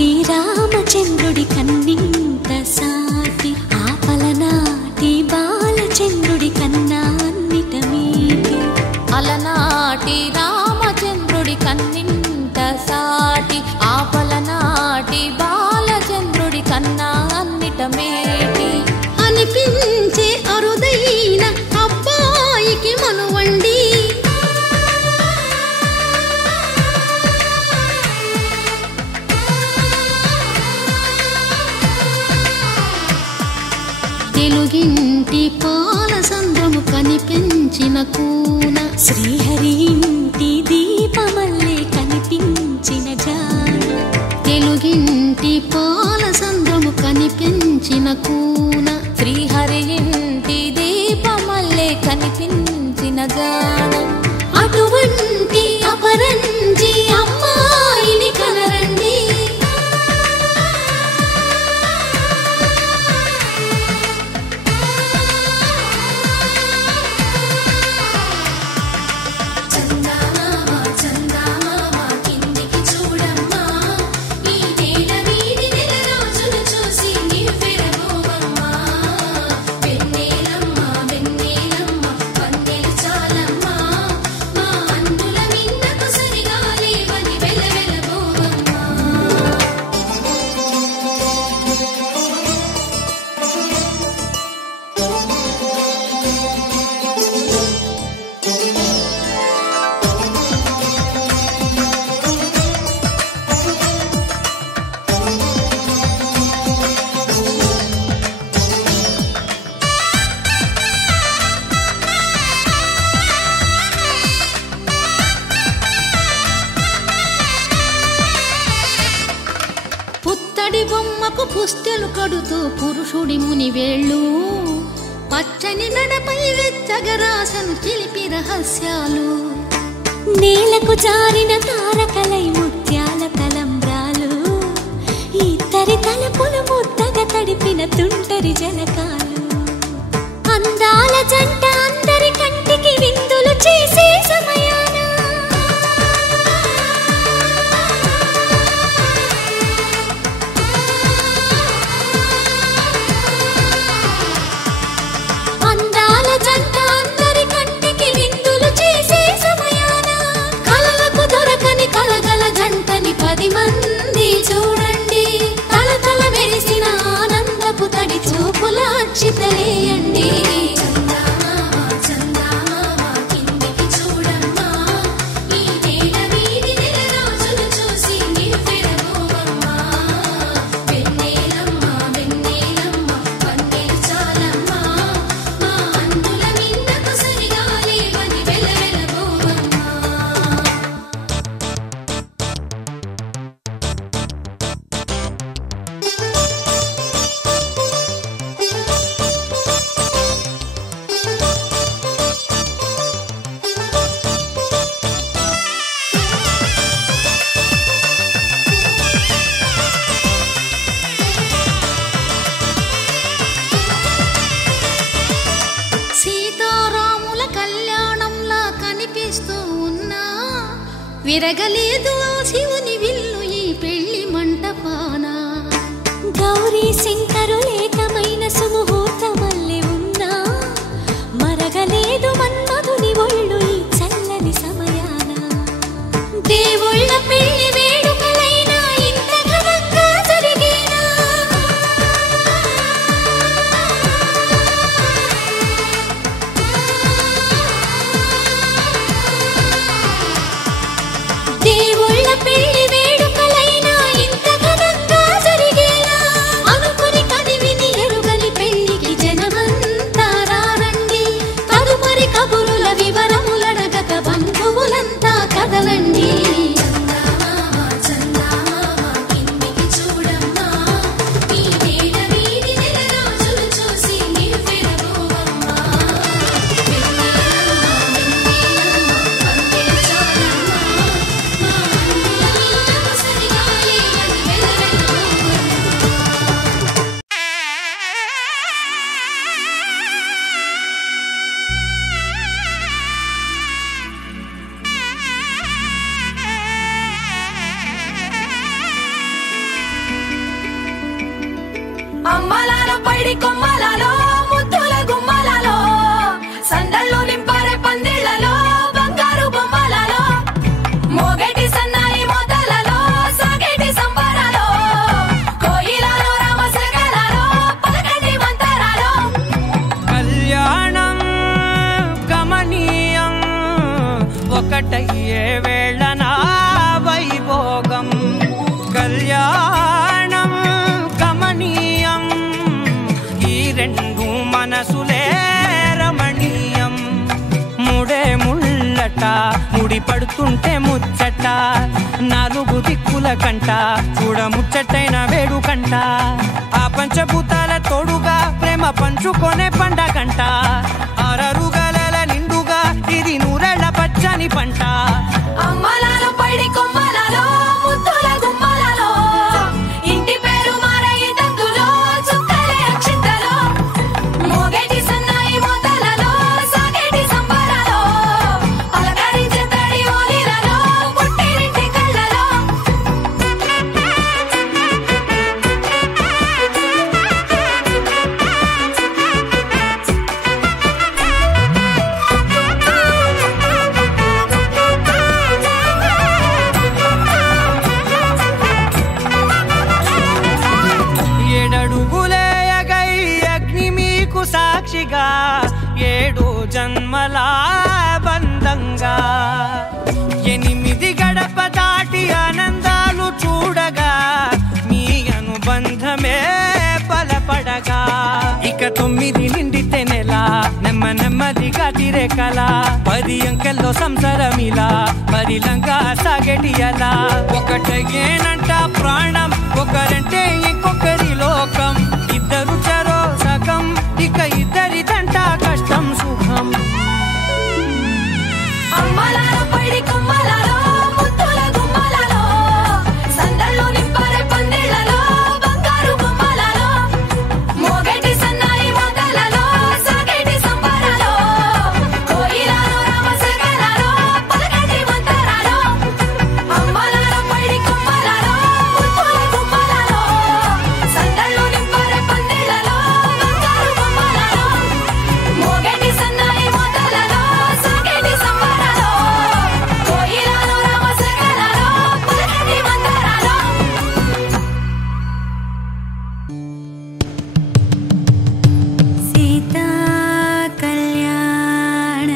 అలనాటి రామచంద్రుడి కన్నింత సాటి ఆపలనాటి బాలచంద్రుడి కన్నా అన్నిట మీటి అలనాటి రామచంద్రుడి కన్నింత సాటి ఆపలనాటి బాలచంద్రుడి కన్నా అన్నిట మేటి అనిపించే అరుదైన అబ్బాయికి మనువండి తెలుగింటి పాల సంద్రము కనిపించిన కూన శ్రీహరి ఇంటి దీపమల్లే కనిపించిన జాడ తెలుగింటి పాల సంద్రము కనిపించిన కూన శ్రీహరి ఇంటి దీపమల్లే కనిపించిన జాడ అటువంటి అపరంజి అమ్మాయిని కనరండి పుత్తడి బొమ్మకు పుస్తెలు కడుతూ పురుషుడి ముని వేళ్ళు పచ్చని నడపై వెచ్చగరాసను చిలిపి రహస్యాలు నేలకు జారిన తారకలై ముత్యాల తలంబ్రాలు ఇద్దరి తలపులు ముద్దగా తడిపిన తుంటరి జలకాలు అందాల జంట అందరి కంటికి విందులు చేసే సమయాన అందాల జంట అందరి కంటికి విందులు చేసే సమయాన కలలకు దొరకని కలగల జంటని 10 మంది చూడండి తల తల మెరిసిన ఆనందపు తడి చూపుల అచ్చితలేయండి సీతారాముల కళ్యాణంలా కనిపిస్తూ ఉన్నా విరగలేదు ఆ శివుని విల్లు ఈ పెళ్లి మంటపాన గౌరీ శంకరులేకమైన సుముహూర్తమల్లె ఉన్నా మరగలేదు మన్మధుని ఒళ్ళు ఈ చల్లని సమయాన దేవుళ్ళ పెళ్లి వేడుకలైనా ఇంత ఘనంగా జరిగేనా దేవుళ్ళ పైడి కొమ్మలలో ముద్దుల గుమ్మలలో సందళ్ళు నింపరే పందిళ్లలో బంగారు బొమ్మలలో మోగేటి సన్నాయి మోతలలో సాగేటి సంబరాలో కోయిలలో రామశకలలో పలకండి మంతరాలో కళ్యాణం గమనీయం ఒకటయ్యే వేళన వైభోగం కళ్యాణం గమనీయం ఈ రెండు మనసులే రమణీయం ముడే ముళ్ళట ముడి పడుతుంటే ముచ్చట నాలుగు దిక్కుల కంట చూడ ముచ్చటైన వేడుకంట ఆ పంచభూతాల తోడుగా ప్రేమ పంచుకొనే పండగంట ఆరరుగల నిండుగా ఇది నూరెళ్ళ పచ్చని పంట అమ్మలాలో పైడి కొమ్మలలో ముద్దుల గుమ్మలలో ఇంటి పేరు మారయి తందులో చుక్కలే అక్షింతలో మోగేటి సన్నాయి మోతలలో సాగేటి సంబరాలో పలకరించే తడి ఓలిలలో పుట్టినింటి కళ్ళలో ఏడడుగులేయగై అగ్ని మీకు సాక్షిగా 7 జన్మల బంధంగా 8 గడప దాటి ఆనందాలు చూడగా మీ అనుబంధమే బలపడగా ఇక 9 నిండితే నెల నెమ్మదిగా తిరే కల 10 అంకెల్లో సంసారమిలా పరిలంగా సాగేటియలా ఒకటేనంట ప్రాణం ఒకరంటే ఇంకొకరి లోకం ఇద్దరు చరో సగం ఇక ఇద్దరిదంట కష్టం సుఖం అమ్మలాలో పైడి కొమ్మలలో ముద్దుల గుమ్మలలో సందళ్ళు నింపరే పందిళ్లలో బంగారు బొమ్మలలో మోగేటి సన్నాయి మోతలలో సాగేటి సంబరాలో కోయిలలో రామశకలలో పలకండి మంతరాలో అమ్మలాలో పైడి కొమ్మలలో ముద్దుల గుమ్మలలో సందళ్ళు నింపరే పందిళ్లలో బంగారు బొమ్మలలో మోగేటి సన్నాయి మోతలలో సాగేటి సంబరాలో కోయిలలో రామశకలలో పలకండి మంతరాలో సీతా కళ్యాణ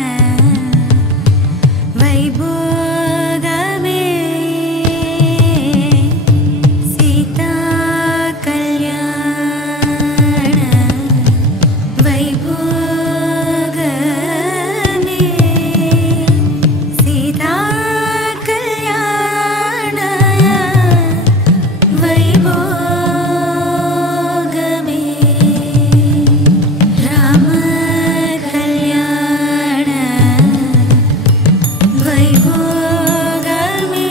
వైభోగమే సీతా కళ్యాణ వైభోగమే సీతా కళ్యాణ వైభోగమే రామ కళ్యాణ వైభోగమే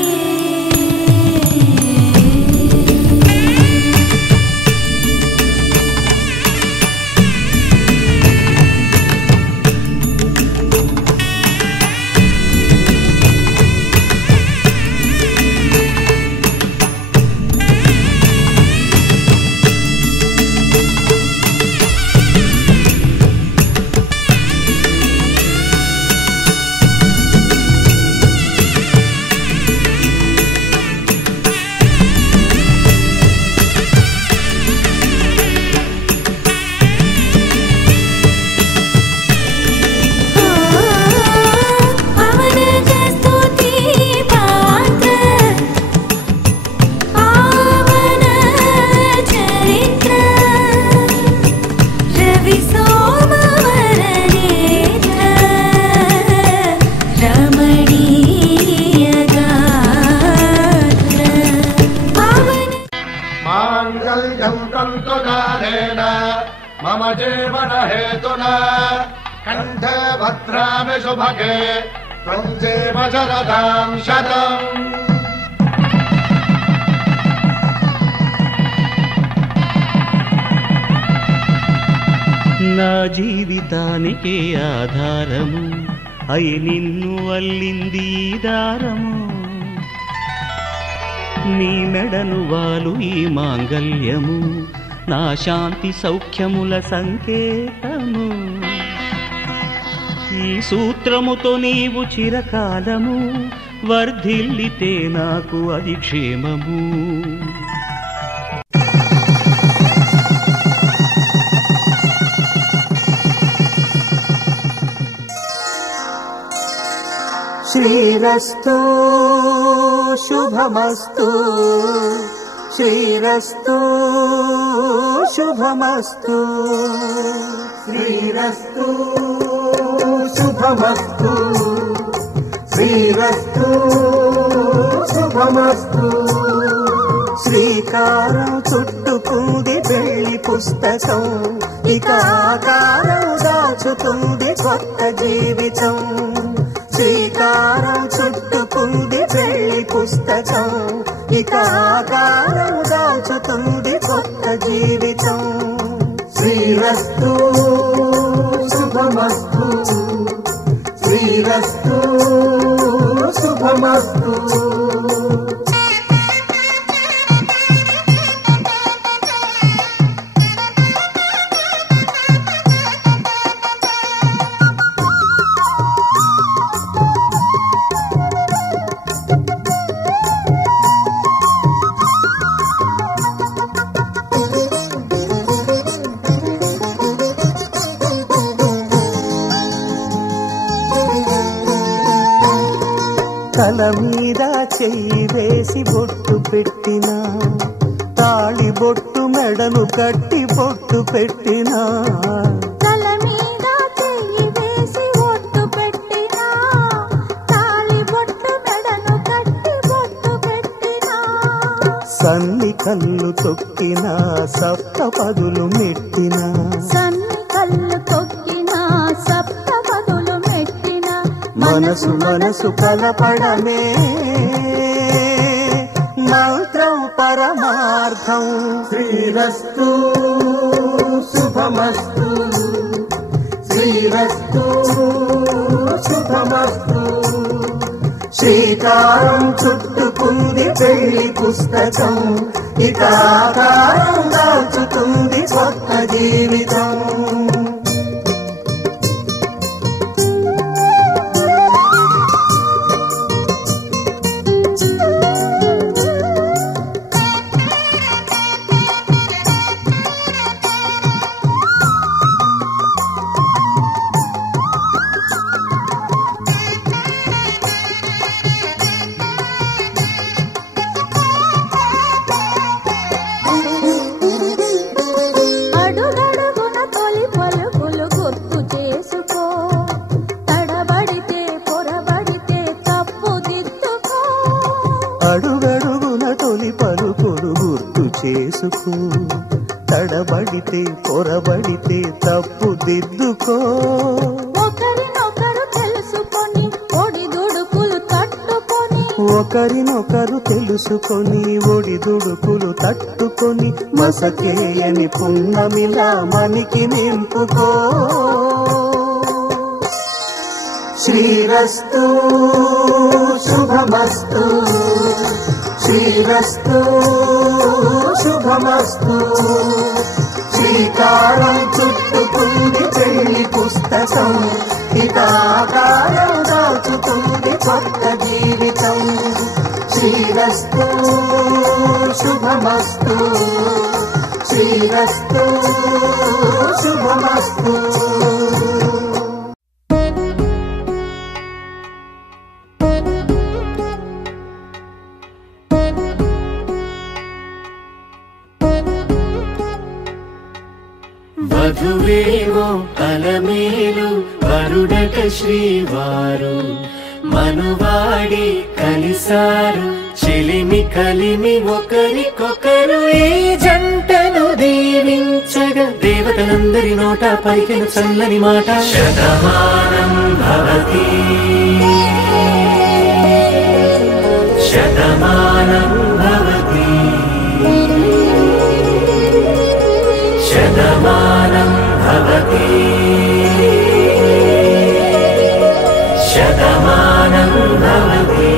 పవన స్తుతి పాత్ర పావన చరిత్ర రవి సోమవర నేత్ర రమణీయ గాత్ర పవన మాంగళ్యం తంతునాథేన మమ జీవన హేతునా కంఠే భద్రామి శుభగే త్వం జీవ శరదాం శతం నా జీవితానికి ఆధారము అయి నిన్ను అల్లింది దారము నీ మెడను వాలు ఈ మాంగల్యము నా శాంతి సౌఖ్యముల సంకేతము. ఈ సూత్రముతో నీవు చిరకాలము వర్ధిల్లితే నాకు అది క్షేమము. శ్రీరస్తు శుభమస్తు, శ్రీరస్తు శుభమస్తు, శ్రీరస్తు శుభమస్తు, శ్రీరస్తు శుభమస్తు. శ్రీకారం చుట్టుకుంది పెళ్లి పుస్తకం, ఇక ఆకారం దాచుతుంది కొత్త జీవితం. శ్రీకారం చుట్టుకుంది పెళ్లి పుస్తకం, ఇక ఆకారం దాచుతుంది కొత్త జీవితం. శ్రీరస్తు శుభమస్తు, శ్రీరస్తు శుభమస్తు. తల మీద చెయ్యి వేసి బొట్టు పెట్టినా, తాళి బొట్టు మెడను కట్టి బొట్టు పెట్టినా, తల మీద చెయ్యి వేసి బొట్టు పెట్టినా, తాళి బొట్టు మెడను కట్టి బొట్టు పెట్టినా, సన్ని కళ్ళు తొక్కినా సప్త పదులు మెట్టినా, సన్ని కళ్ళు తొక్కినా సప్త పదులు మెట్టినా, మనసు మనసు కలపడమే మంత్రం పరమార్థం. శ్రీరస్తు శుభమస్తు, శ్రీరస్తు శుభమస్తు. శ్రీకారం చుట్టుకుంది పెళ్లి పుస్తకం, ఇక ఆకారం దాచుతుంది కొత్త జీవితం. అడుగడుగున తొలి పలుకులు గుర్తు చేసుకో, తడబడితే పొరబడితే తప్పు దిద్దుకో. అడుగడుగున తొలి పలుకులు గుర్తు చేసుకో, తడబడితే పొరబడితే తప్పు దిద్దుకో. ఒకరినొకరు తెలుసుకొని ఒడిదుడుకులు తట్టుకొని, ఒకరినొకరు తెలుసుకొని ఒడిదుడుకులు తట్టుకొని, మసకేయని పున్నమిలా మనికి నింపుకో. శ్రీరస్తు శుభమస్తు, శ్రీరస్తు శుభమస్తు. శ్రీకారం చుట్టుకుంది పెళ్లి పుస్తకం, ఇక ఆకారం దాచుతుంది కొత్త జీవితం. శ్రీరస్తు శుభమస్తు, శ్రీరస్తు శుభమస్తు. వధువేవో అలమేలు వరుడట శ్రీవారు, మనువాడి కలిసారు చెలిమి కలిమి ఒకరికొకరు. ఈ జంటను దీవించగా దేవతలందరి నోట పలికిన చల్లని మాట, శతమానం భవతి శతమానం భవతి శతమానం భవతి శతమానం భవతి.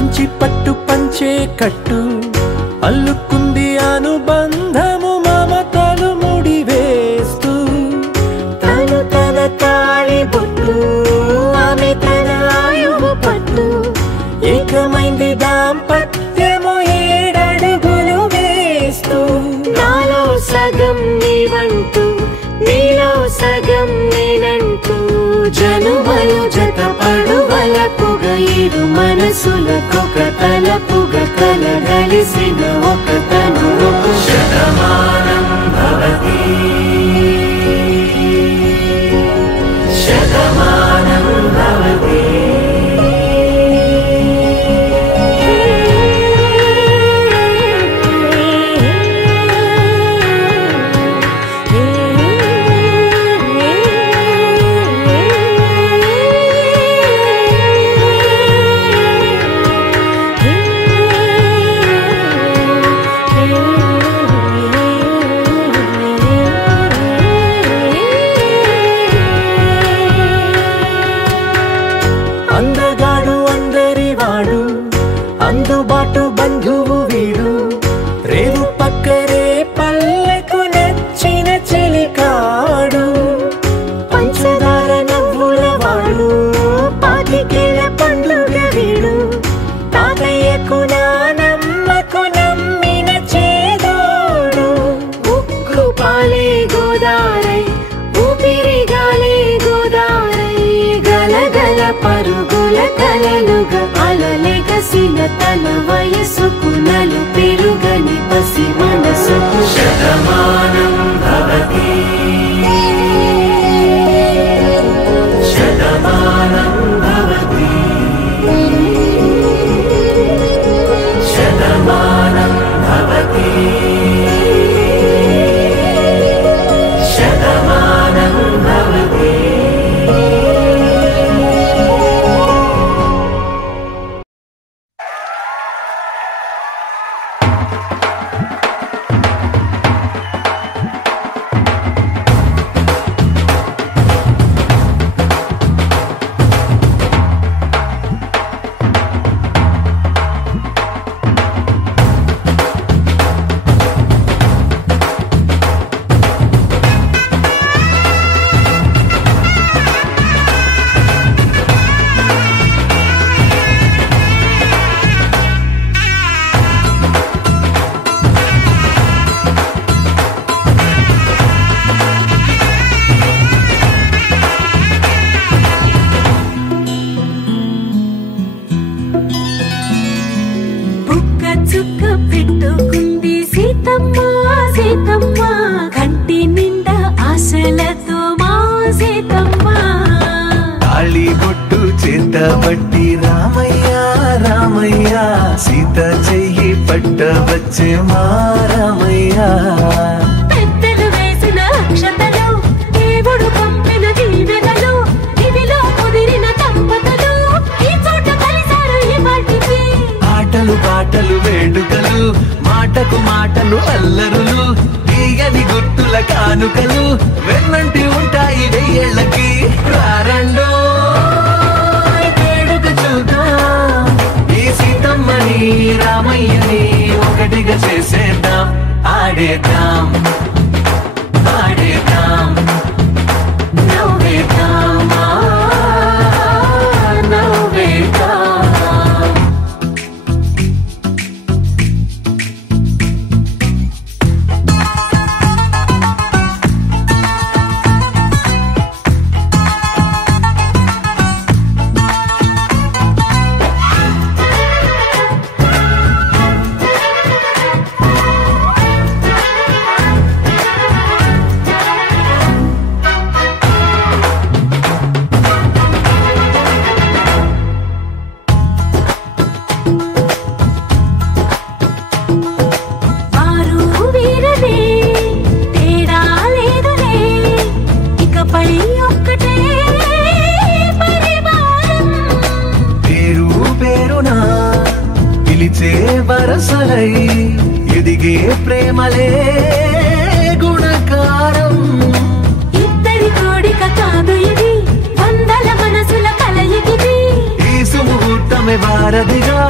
కంచి పట్టు పంచే కట్టు అల్లుకుంది అనుబంధము మమతలు ముడివేస్తూ తను తన తాళి బొట్టు ఆమె తన ఆయువు పట్టు ఏకమైంది దాంపత్యము 7 అడుగులు వేస్తూ నాలో సగం నీవంటూ నీలో సగం నేనంటూ జనుమలు జతపడువలపుగ ఇరు మనసులకొక తలపుగ కలగలిసిన ఒక తను శతమానం భవతి శతమానం భవతి అందగాడు అందరివాడు అందుబాటు బంధువు వీడు రేవు పక్కరే పల్లెకు నచ్చిన చెలికాడు పంచదార నవ్వుల వాడు పాతికేల పండుగ వీడు తాతయ్యకు నానమ్మకు నమ్మిన చేదోడు ఉక్కు పాలే గోదారై ఊపిరి గాలే గోదారై గలగల పరుగుల కలలుగా అలలెగసిన తన వయసుకు నలు పెరుగని పసి మనసుకు శతమానం భవతి శతమానం భవతి శతమానం భవతి శతమానం భవతి బుక్క చుక్క పెట్టుకుంది సీతమ్మ సీతమ్మ కంటి నిండా ఆశలతో మా సీతమ్మ తాళి బొట్టు చేత పట్టి రామయ్య రామయ్య సీత చెయ్యి పట్ట వచ్చే మా రామయ్య పెద్దలు వేసిన అక్షతలు దేవుడు పంపిన దీవెనలు ఇవిలో కుదిరిన దంపతులు ఈ చోట కలిసారు ఈ వాటికి ఆటలు పాటలు వేడుకలు మాటకు మాటలు అల్లరులు తీయని గుర్తుల కానుకలు వెన్నంటి ఉంటాయి 1000 ఏళ్ళకి రారండో వేడుక చూద్దాం ఈ సీతమ్మని రామయ్యని ఒకటిగా చేసేద్దాం ఆడేద్దాం ఆడేద్దాం నవ్వేద్దాం నవ్వేద్దాం వరసలై ఎదిగే ప్రేమలే గుణకారం. ఇద్దరి కోడిక కాదు ఇది, వందల మనసుల కలయికిది. ఈ సుముహూర్తమే వారధిగా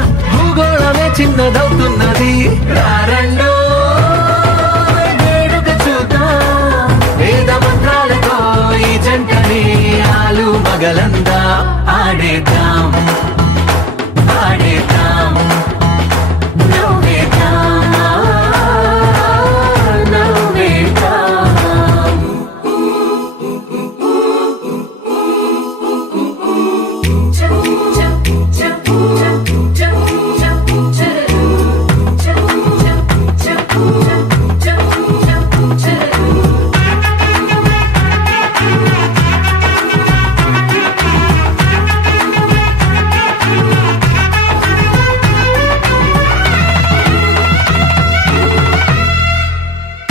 పగలందా ఆడేద్దాం ఆడేద్దాం నవ్వేద్దాం నవ్వేద్దాం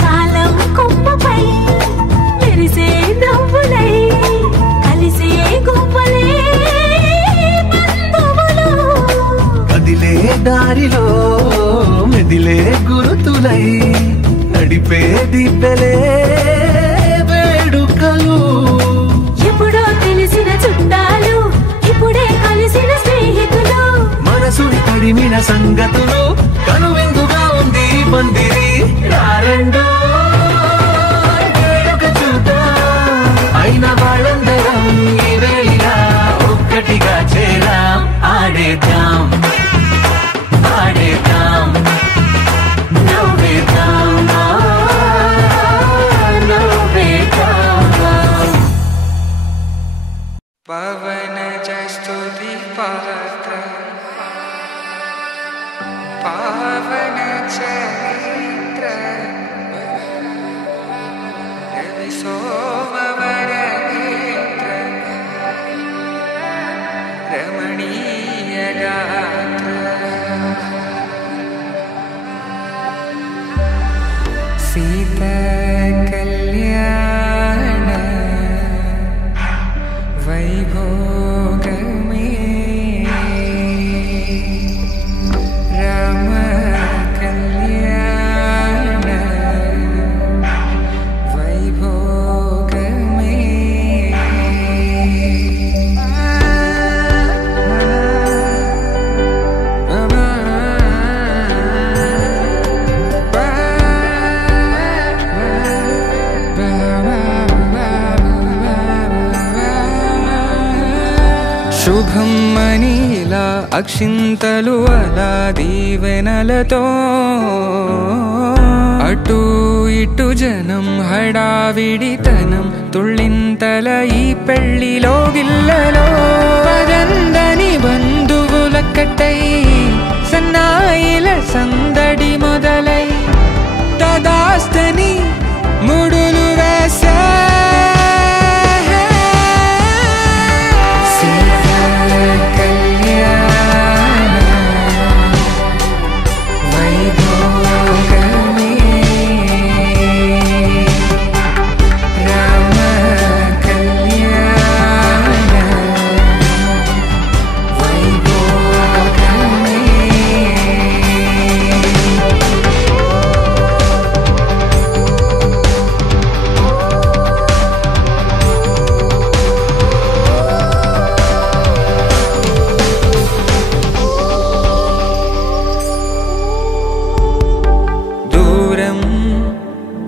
కాలం కొమ్మపై మెరిసే నవ్వులై కలిసే గువ్వలే బంధువులు కదిలే దారిలో మెదిలే గురుతులై నడిపే దిబ్బెలే వేడుకలు ఎప్పుడో తెలిసిన చుట్టాలు ఇప్పుడే కలిసిన స్నేహితులు మనసుని తడిమిన సంగతులు కనువిందుగా ఉంది పందిరి రారండో వేడుక చూద్దాం అయిన వాళ్ళందరం ఈ వేళ ఒక్కటిగా చేరాం ఆడేద్దాం ఆడేద్దాం నవ్వేద్దాం నవ్వేద్దాం పవన జస్తుతి పాత్ర పావన చరిత్ర రవి సోమవర నేత్ర రమణీయ గాత్ర సీత కళ్యాణ వైభోగమే రామ కళ్యాణ వైభోగమే శుభం మనీలా అక్షింతలు అలా దీవెనలతో అటు ఇటు జనం హడావిడితనం తుళ్ళింతల ఈ పెళ్లిలో గిల్లలో పదందని బంధువులక్కటై సన్నాయిల సందడి మొదలై తదాస్తని ముడులు వేసే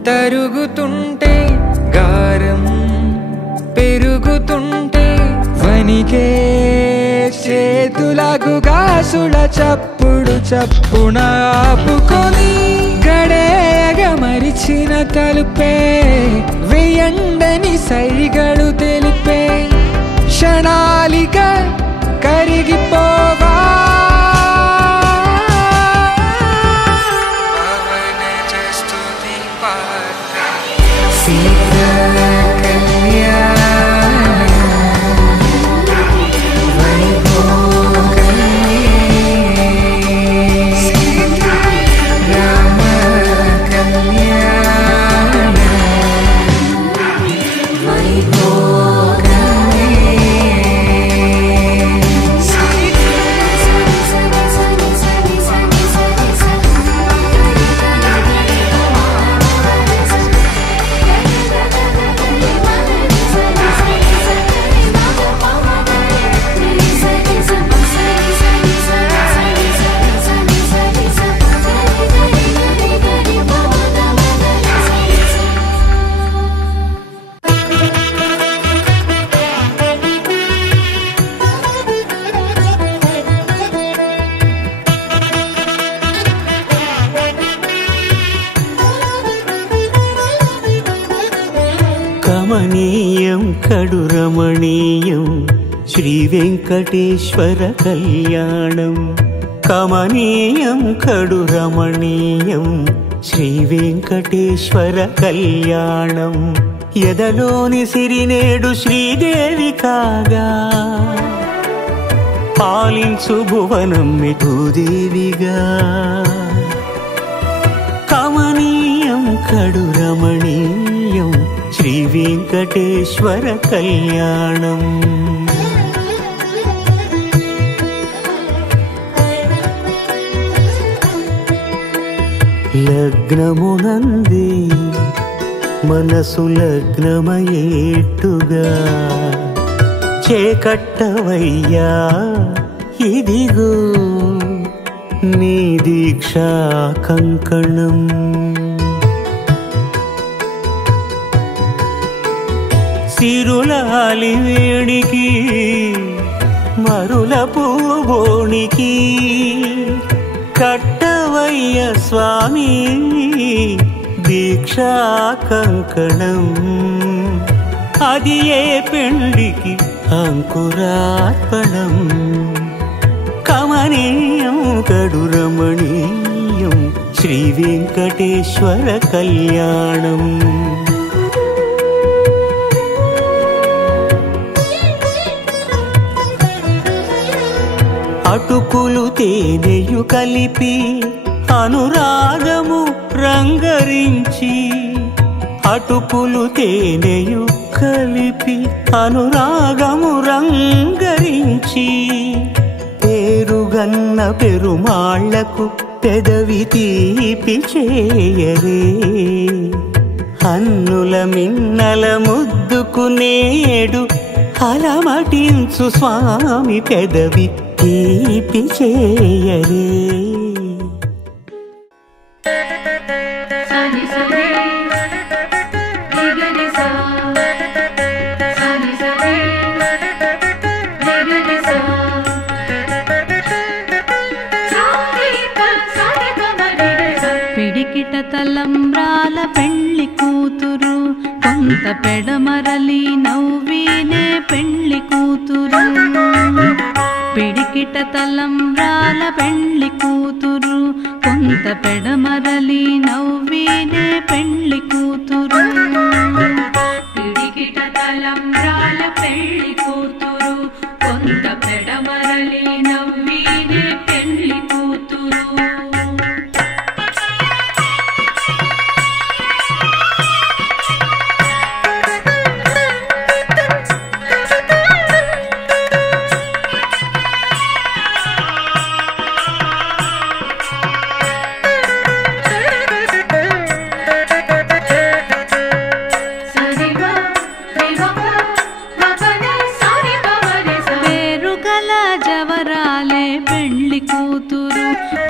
తరుగుతుంటే గారం పెరుగుతుంటే వనికే చేతులకు గాసుల చప్పుడు చప్పున ఆపుకొని గడేగ మరిచిన తలుపే వెయ్యండని సైగడు తెలిపే క్షణాలిక కరిగిపోవా కమనీయం కడు రమణీయం శ్రీ వెంకటేశ్వర కళ్యాణం. కమనీయం కడు రమణీయం శ్రీ వెంకటేశ్వర కళ్యాణం. ఎదలోని సిరినేడు శ్రీదేవి కాగా పాలించు భువనం భూదేవిగా. కమనీయం కడు రమణీయం శ్రీ వెంకటేశ్వర కళ్యాణం. లగ్నమునందే మనసు లగ్నమయేట్టుగా చేకట్టవయ్యా ఇదిగో నీ దీక్షా కంకణం. సిరులాలి వేడికి మరుల పూబోనికి కట్టవయ్య స్వామి దీక్షా కంకణం. అది ఏ పెళ్లికి అంకురార్పణం. కమనీయం కడు రమణీయం శ్రీ వెంకటేశ్వర కళ్యాణం. అటుకులు తేనెయు కలిపి అనురాగము రంగరించి. అటుకులు తేనెయు కలిపి అనురాగము రంగరించి. పేరుగన్న పెరుమాళ్లకు పెదవి తీపి చేయరే. అన్నుల మిన్నల ముద్దుకు నేడు అలమటించు స్వామి పెదవి తీపి చేయరే. పిడికిట తలంబ్రాల పెళ్లి కూతురు కొంత పెడమరలి నవ్వినే పెళ్లి కూతురు. పిడికిట తలంబ్రాల పెళ్లి కూతురు కొంత పెడమరలి నవ్వినే పెళ్లి కూతురు. పిడికిట తలంబ్రాల పెళ్లి కూతురు కొంత పెడమరలి నవ్వినే పెళ్లి కూతురు.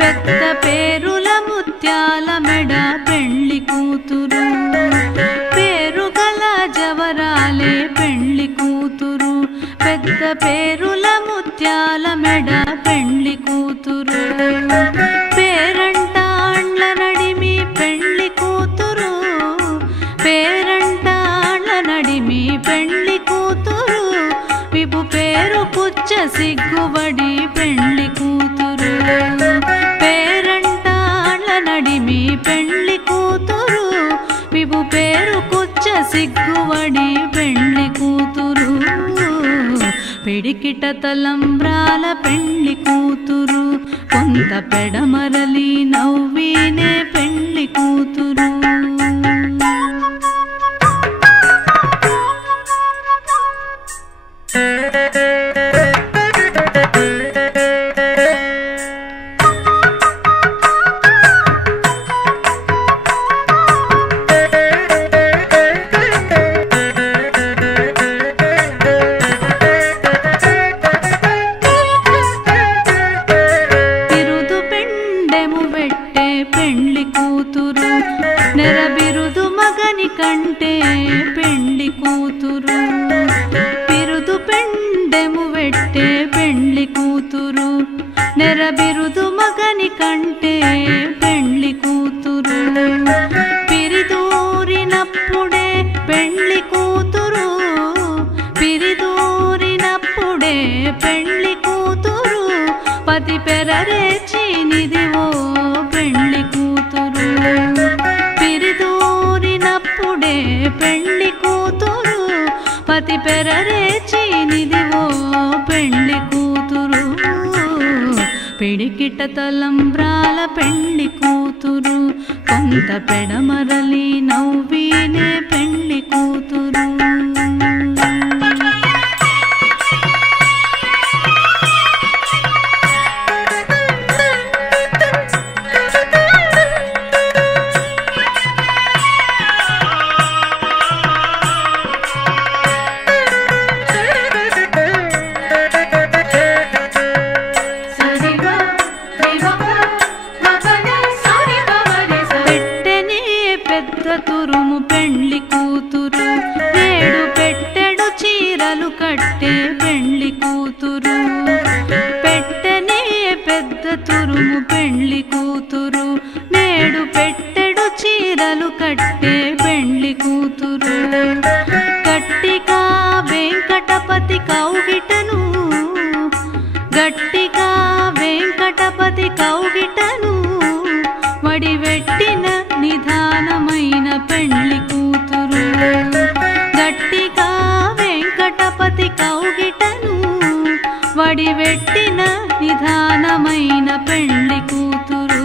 పెద్ద పేరుల ముత్యాల మెడ పెళ్లి కూతురు. పేరుగల జవరాలే పెళ్లి కూతురు. పెద్ద పేరుల ముత్యాల మెడ పెళ్లి కూతురు. పేరంటాండ్ల నడిమి పెళ్లి కూతురు. పేరంటాండ్ల నడిమి పెళ్లి కూతురు. విభు పేరు పుచ్చ సిగ్గుబడి పెళ్లి కూతురు. పేరంటాళ్ళ నడిమి పెళ్లి కూతురు. విభు పేరు కుచ్చ సిగ్గుబడి పెళ్లి కూతురు. పిడికిట తలంబ్రాల పెళ్లి కూతురు కొంత పెడమరలి నవ్వినే పెళ్లి కూతురు. నెరబిరుదు మగని కంటే పెళ్లి కూతురు. బిరుదు పెండెము వెట్టే పెళ్లి కూతురు. నెరబిరుదు మగని కంటే పెళ్లి కూతురు. పిరిదూరినప్పుడే పెళ్లి కూతురు. పెరరేచినిదివో పెళ్లి కూతురు పిరిదూరినప్పుడే పెళ్లి కూతురు పతి పెరరేచినిదివో పెళ్లి కూతురు పిడికిట తలంబ్రాల పెళ్లి కూతురు కొంత పెడమరలి నవ్వినే పెళ్లి కూతురు తురుము పెళ్లి కూతురు నేడు పెట్టెడు చీరలు కట్టే పెళ్లి కూతురు పెట్టెనే పెద్ద తురుము పెళ్లి కూతురు నేడు పెట్టెడు చీరలు కట్టే పెళ్లి కూతురు గట్టిగా వెంకటపతి కౌగిటను గట్టిగా వెంకటపతి కౌగిటను వడివెట్టిన నిధానమైన పెళ్లి కూతురు గట్టిగా వెంకటపతి కౌగిటను వడివెట్టిన నిధానమైన పెళ్లి కూతురు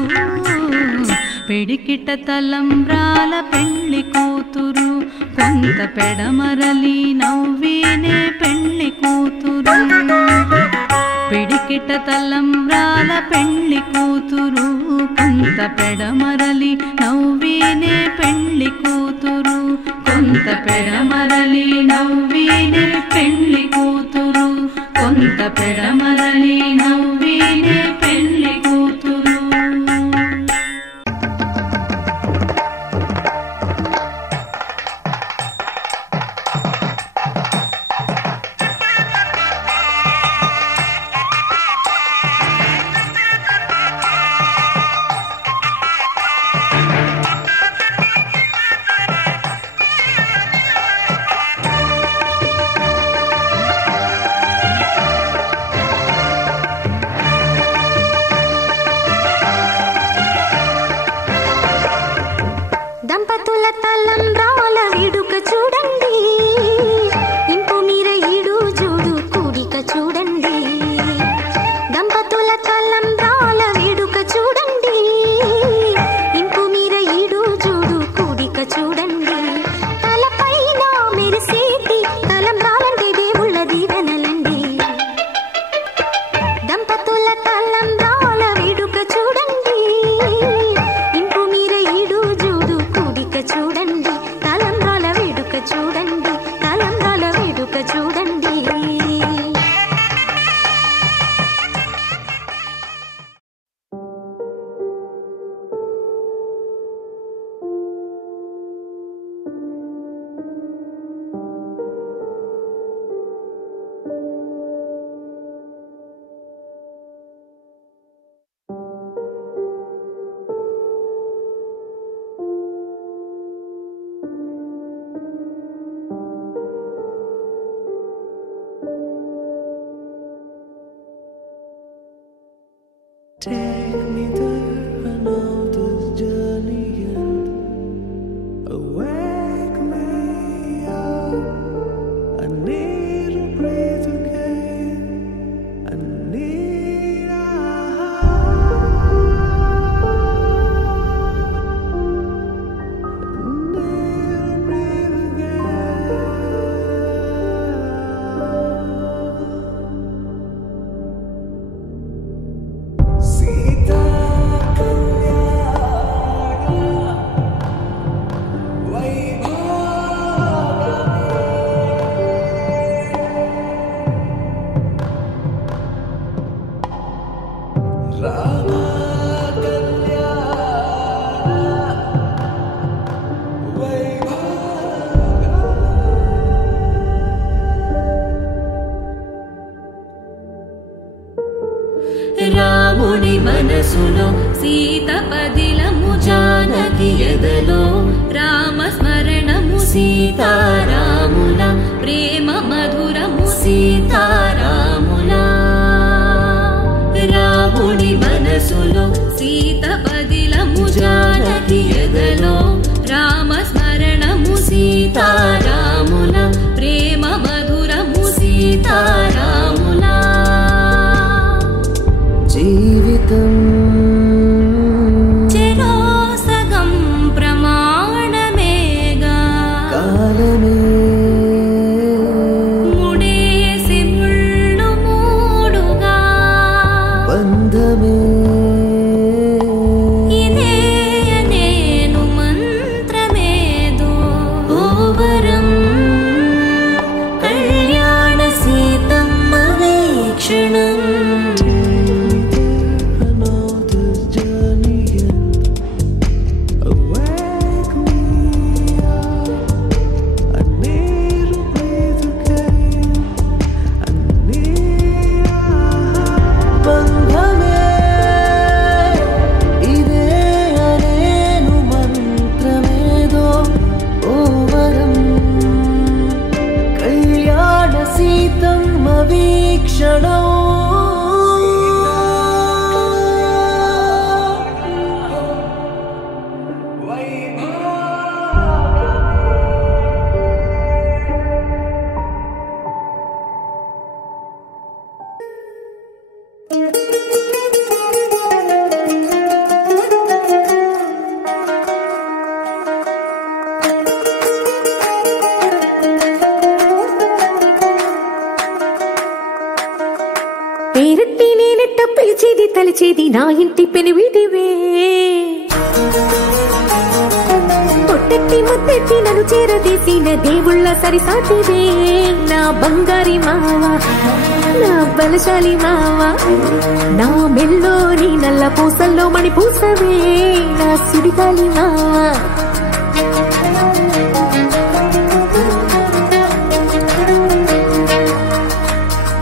పిడికిట తలంబ్రాల పెళ్లి కూతురు కొంత పెడమరలి నవ్వినే పెళ్లి కూతురు పిడికిట తలంబ్రాల పెళ్లి కూతురు కొంత పెడమరలి నవ్వినే పెళ్లి కూతురు కొంత పెడమరలి నవ్వినే పెళ్లి కూతురు కొంత పెడమరలి నవ్వినే పెళ్లి కూతురు దంపతుల తలంబ్రాల వేడుక చూడండి ఇంపు మీర ఈడు జోడు కూడిక చూడండి దంపతుల తలంబ్రాల వేడుక చూడండి ఇంపు మీర ఈడు జోడు కూడిక చూడండి తలపైన మెరిసేటి తలంబ్రాలంటే దేవుళ్ళ దీవెనలండి దంపతుల తలంబ్రాల వేడుక చూడండి ఇంపు మీర ఈడు జోడు చూడండి తలంబ్రాల వేడుక చూడండి తలంబ్రాల వేడుక చూడండి Take me there, I know this journey ends. Awake me up, I need to breathe again. I need a రాముని మనసులో సీత పదిలము జానకి ఎదలో రామస్మరణము సీతారాముల ప్రేమ మధురము సీతారాముల రాముని మనసులో సీత పదిలము జానకి ఎదలో రామస్మరణము సీతారాముల ప్రేమ మధురము సీతారాముల జీవితం చెరో సగం ప్రమాణమేగా కాలమే ముడేసి ముళ్ళు మూడుగా బంధమే ఇదే నేను మంత్రమేదో ఓవరం కళ్యాణ సీతమ్మ వీక్షణం పేరెట్టి నేనెట్ట పిలిచేది తలిచేది నా ఇంటి పెనివిటివే పొట్టెట్టి ముద్దెట్టి నన్ను చేరదీసిన దేవుళ్ళ సరిసాటివే నా బంగారి మావా నా బలశాలి మావా నా మెల్లోని నల్ల పూసల్లో మణి పూసవే నా సుడిగాలి మావా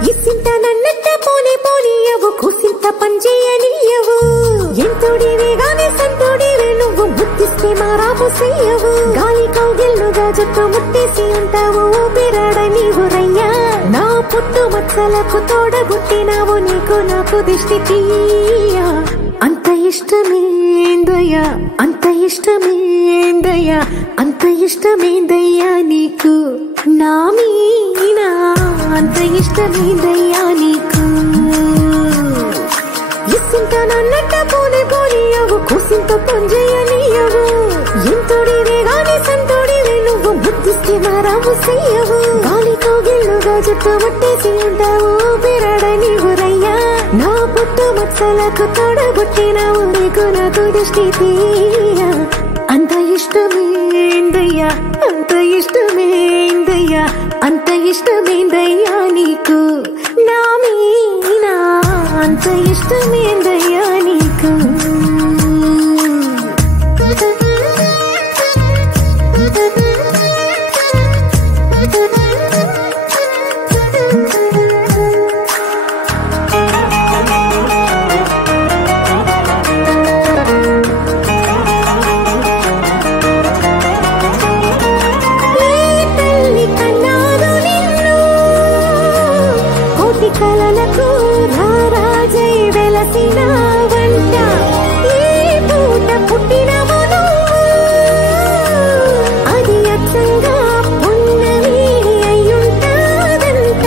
ఇసింత నన్నట్ట పోనీ పోనీయవు కుసింత పంచేయనీయవు ఎంతోడివే గాని సంతోడివే నువ్వు ముద్దిస్తే మారాపు చెయ్యవు గాలి కౌగిల్లుగా జుట్టు ముట్టేసి ఉంటావు ఊపిరాడ నీవు రయ్యా నా పుట్టు మచ్చలకు తోడబుట్టినావు నీకు నాకు దిష్టి తీయా అంత ఇష్టమేందయ్యా అంత ఇష్టమేందయ్యా అంత ఇష్టమేందయ్యా నీకు నా మీనా అంత ఇష్టమేందయ్యా నీకు ఇసింత నన్నట్ట పోనీ పోనీయవు కుసింత పొంజయ్యనీయవు ఎంతోడివే గాని సంతోడివే నువ్వు బుద్ధిస్తే మారావు చెయ్యవు గాలి కౌగిల్లుగా జుట్టు ముట్టేసి ఉంటావు ఊపిరాడ నీవు రయ్యా నా పుట్టు మచ్చలకు తోడబుట్టినావు నీకు నాకు దృష్టి తీయా అంత ఇష్టమేందయ్యా అంత ఇష్టమేందయ్యా అంత ఇష్టమేందయ్యా నీకు నా మీనా అంత ఇష్టమేందయ్యా నీకు కలలకు రారాజై వెలసిన వంట ఏ పూట పుట్టినవను అది అచ్చంగా పున్నమి అయ్యుంటాదంట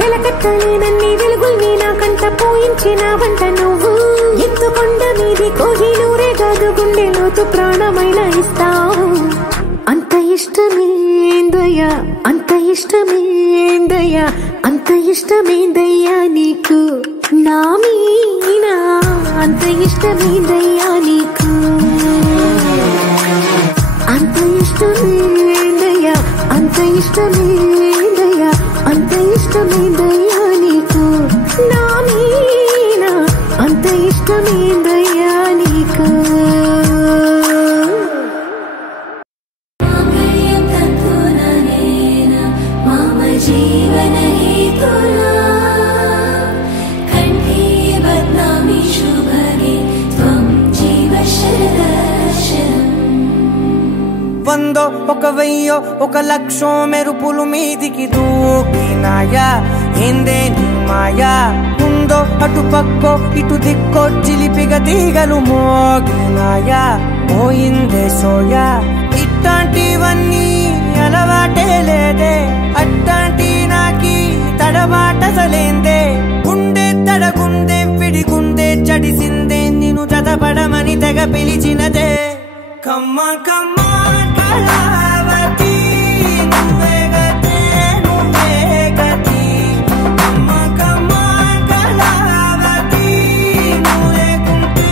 వెలకట్టలేనన్ని వెలుగుల్ని నాకంట పోయించిన వంట నువ్వు ఎత్తుకొండ మీది కోహినూరే కాదు గుండె లోతు ప్రాణమైన ఇస్తావు అంత ఇష్టమేందయ్యా అంత ఇష్టమేందయ్యా అంత ఇష్టమేందయ్యా నీకు నా మీనా అంత ఇష్టమేందయ్యా నీకు అంత ఇష్టమేందయ్యా అంత ఇష్టమేందయ్యా అంత ఇష్టమేందయ్యా నీకు నా మీనా అంత ఇష్టమేందయ్యా నీకు వందో ఒక వెయ్యో ఒక లక్షో మెరుపులు మీదికి దూకినాయా ఏందే నీ మాయా ముందో అటు పక్కో ఇటు దిక్కో చిలిపిగా తీగలు మోగినాయా పోయిందే సోయా ఇట్లాంటివన్నీ అలవాటే లేదే అట్లాంటి నాకి తడబాటసలేందే గుండె తడగుందే విడిగుందే చడిసిందే నిన్ను చదపడమని తెగ పిలిచినదే కమ్మ కమ్మ కళావతి నువ్వే గతే నువ్వే గతి కమ్మ కమ్మ కళావతి నువ్వే కుంటే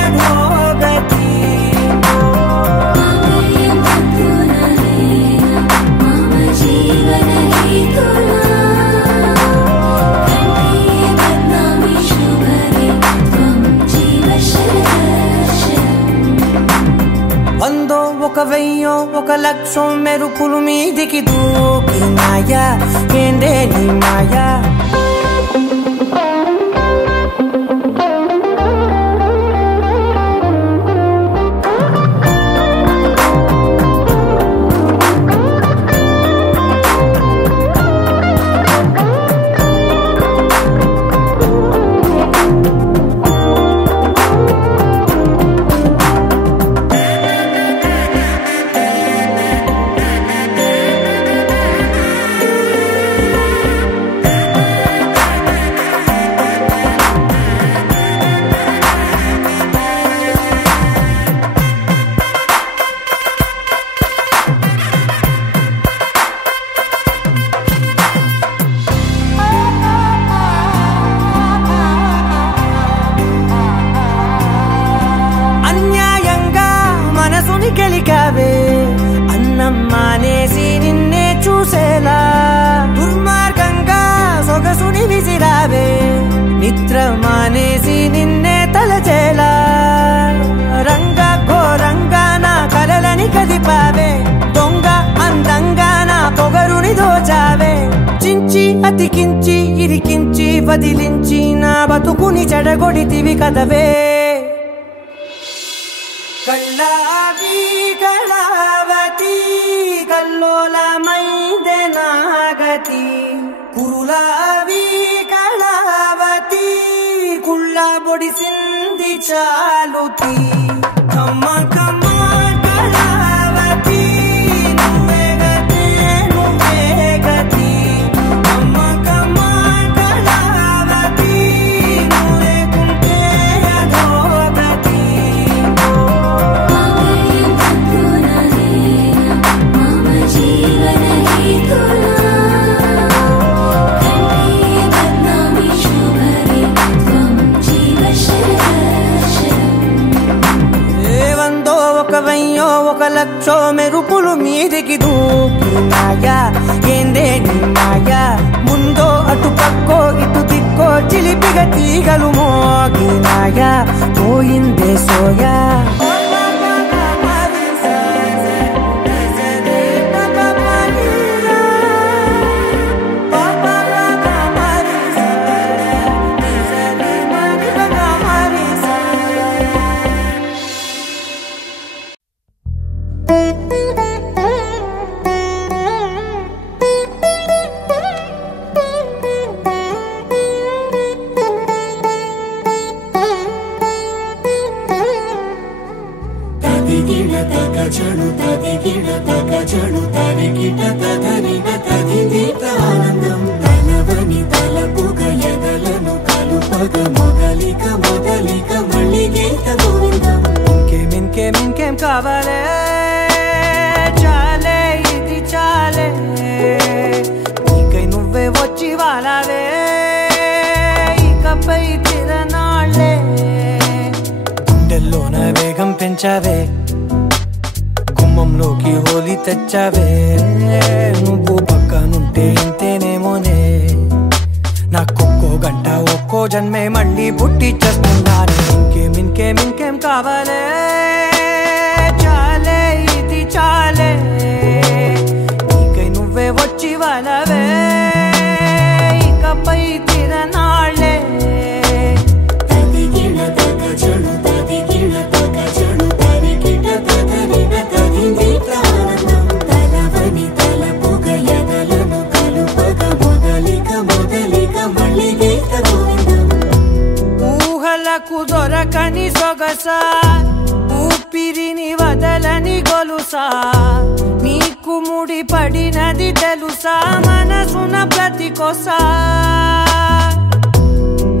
అధోగతి వందో ఒక వెయ్యో ఒక లక్షం మెరుపులు మీదికి దూకినాయా ఏందే నీ మాయా గెలికావే అన్నం మానేసి నిన్నే చూసేలా దుర్మార్గంగా సొగసుని విసిరావే నిద్ర మానేసి నిన్నే తలచేలా రంగ ఘోరంగా నా కలలని కదిపావే దొంగ అందంగా నా పొగరుని దోచావే చించి అతికించి ఇరికించి వదిలించి నా బతుకుని చెడగొడితివి కదవే కళ్ళావి కళావతి కల్లోలమైందే నాగతి కురులావి కళావతి కుళ్ళ బొడిసింది చాలుతి కమ్మ కమ్మ కళావతి నువ్వే గతే నువ్వే గతి కమ్మ కమ్మ కళావతి నువ్వే కుంటే అధోగతి ఒక లక్షో మెరుపులు మీదికి దూకినాయా ఏందే నీ మాయా ముందో అటు పక్కో ఇటు దిక్కో చిలిపిగా తీగలు మోగినాయా పోయిందే సోయా ఇంకేం కావాలే చాలే ఇది చాలే నీకై నువ్వే వచ్చి వాలావే ఇకపై తిరనాళ్ళే గుండెల్లోన వేగం పెంచావే గుమ్మంలోకి హోలీ తెచ్చావే నువ్వు పక్కనుంటే ఇంతేనేమోనే నాకొక్కో గంట ఒక్కో జన్మే మళ్ళీ పుట్టి చేస్తున్నాను ఇంకేం కావాలే చాలే ఇది చాలే నీకై నువ్వే వచ్చి వాలవే ఇకపై తిరనాళ్ళే మొదలిక మళ్ళీ గీత గోవిందం దొరకని సొగస ఊపిరిని వదలని గొలుసా నీకు ముడి పడినది తెలుసా మనసున ప్రతి కొసా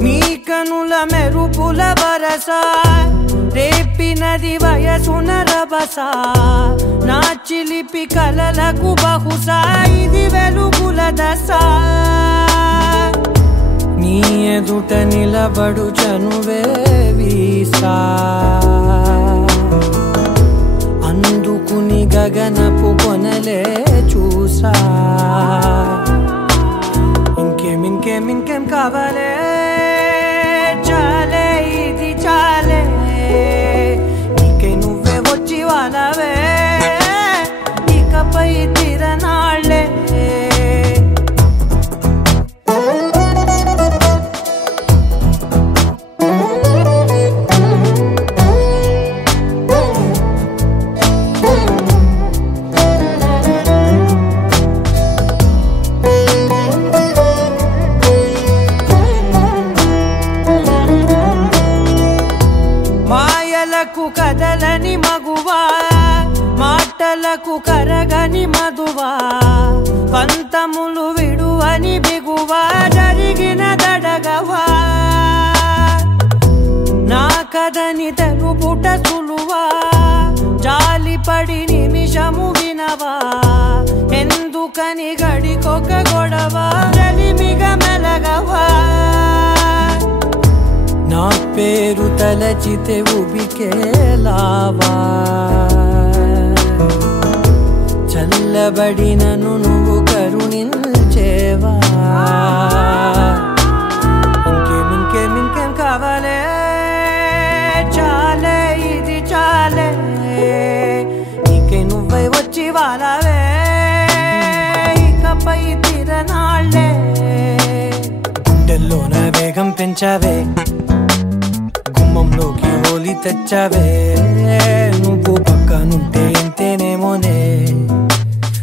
నీ కనుల మెరుపుల వరస రేపినది వయసున రభస నా చిలిపి కలలకు బహుశా ఇది వెలుగుల దశ నీ ఎదుట నిలబడు చనువే వీసా అందుకుని గగనపు కొనలే చూసా ఇంకేం కావాలే చాలే ఇది చాలే నీకే నువ్వే వచ్చి వాళ్ళవే ఇకపై తిరనాళ్ళే కదలని మగువా మాటలకు కరగని మధువా పంతములు విడువని బిగువా జరిగిన దడగవా నా కదని తెలుపుట సులువా జాలిపడి నిమిషము వినవా ఎందుకని గడికొక గొడవ రలిమిగ మెలగవా నా పేరు తలచితే ఉబికేలావా చల్లబడినను నువ్వు కరుణించేవా ఇంకేం కావాలే చాలే ఇది చాలే నీకే నువ్వై వచ్చి వాళ్ళవే ఇకపై తిరనాళ్ళే గుండెల్లోన వేగం పెంచావే గుమ్మంలోకి హోలీ తెచ్చావే నువ్వు పక్కనుంటే ఎంతేనేమోనే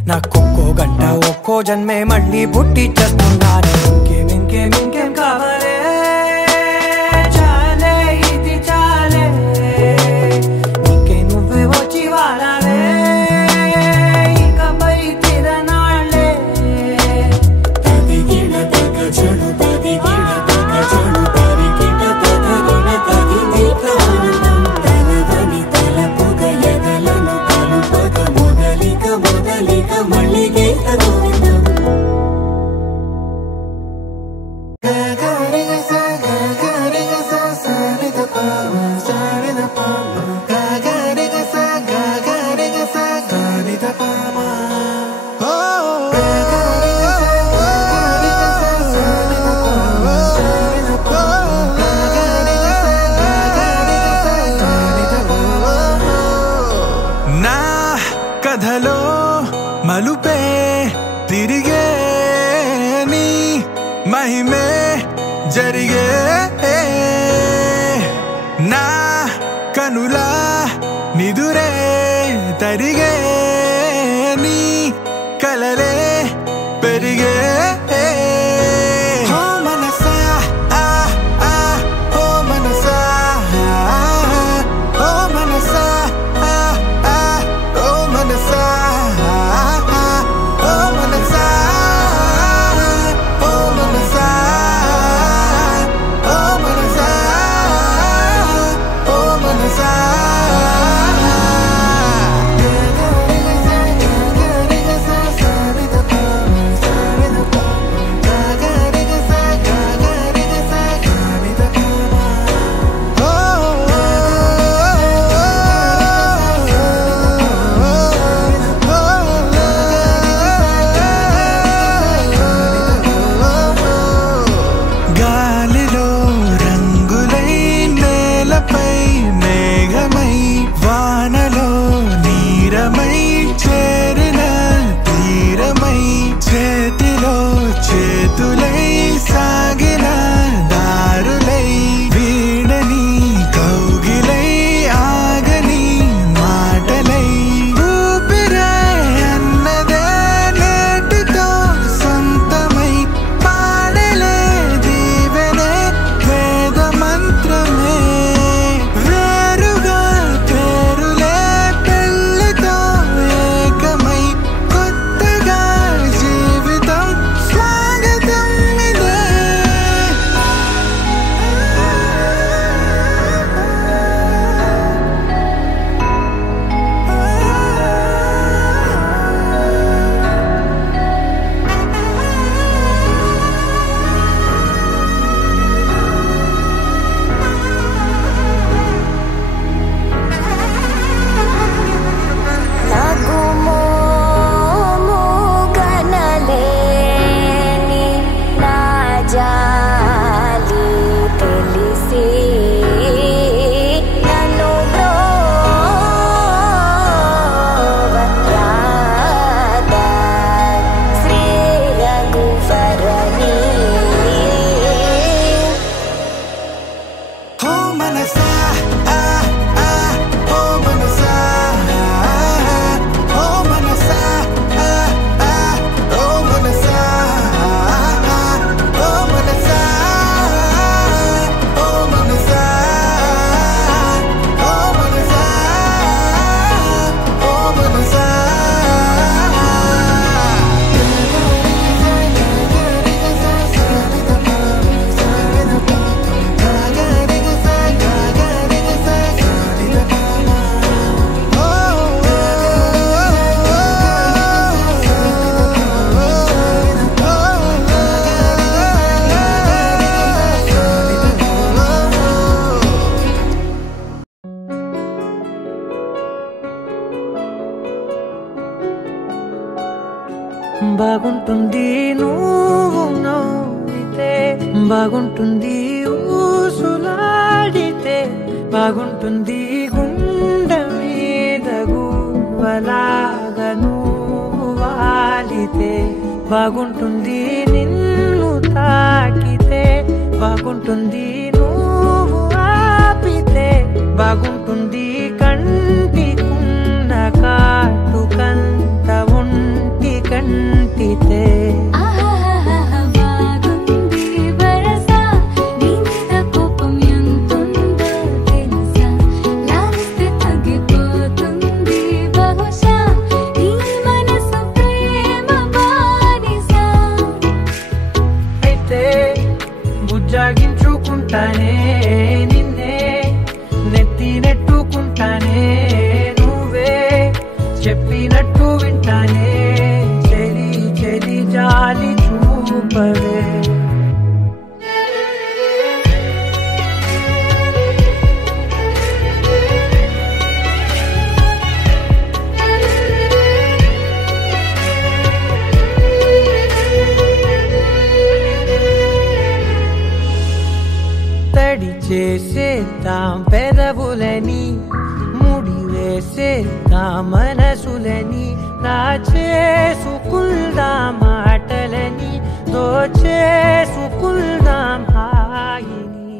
నాకొక్కో గంట ఒక్కో జన్మే మళ్ళీ పుట్టి చేస్తున్నానే ఇంకేం కావాలే చాలే ఇది చాలే నీకే నువ్వే వచ్చి వాళ్ళవే ఇకపై తిరనాళ్ళే తదిగిన తగ చెడు తదిగిన తగ చెడు తరిగిన తగగిన తగిదిక ఆనందం తలదని తలపుగ ఎదలను కలుపగ మొదలిక మళ్ళీ గీత గోవిందం నా కథలో మలుపే తిరిగే నీ మహిమే జరిగే నా కనులా నిదురే తరిగే నీ కలలే పెరిగే బాగుంటుంది నువ్వు నవ్వితే బాగుంటుంది ఊసులాడితే బాగుంటుంది గుండె మీద గువ్వలాగా నువ్వు వాలితే బాగుంటుంది నిన్ను తాకితే బాగుంటుంది నువ్వు ఆపితే బాగుంటుంది కంటికున్న కాటుకంత ఒంటి కంటితే బుజ్జాగించుకుంటానే నిన్నే నెత్తి నెట్టుకుంటానే నువ్వే చెప్పినట్టు వింటానే చెలి చెలి జాలి చూపవే తడి చేసేద్దాం పెదవులని ముడి వేసేద్దాం మనసులని నా చేసుకుందాం మాటలని దోచేసుకుందాం హాయిని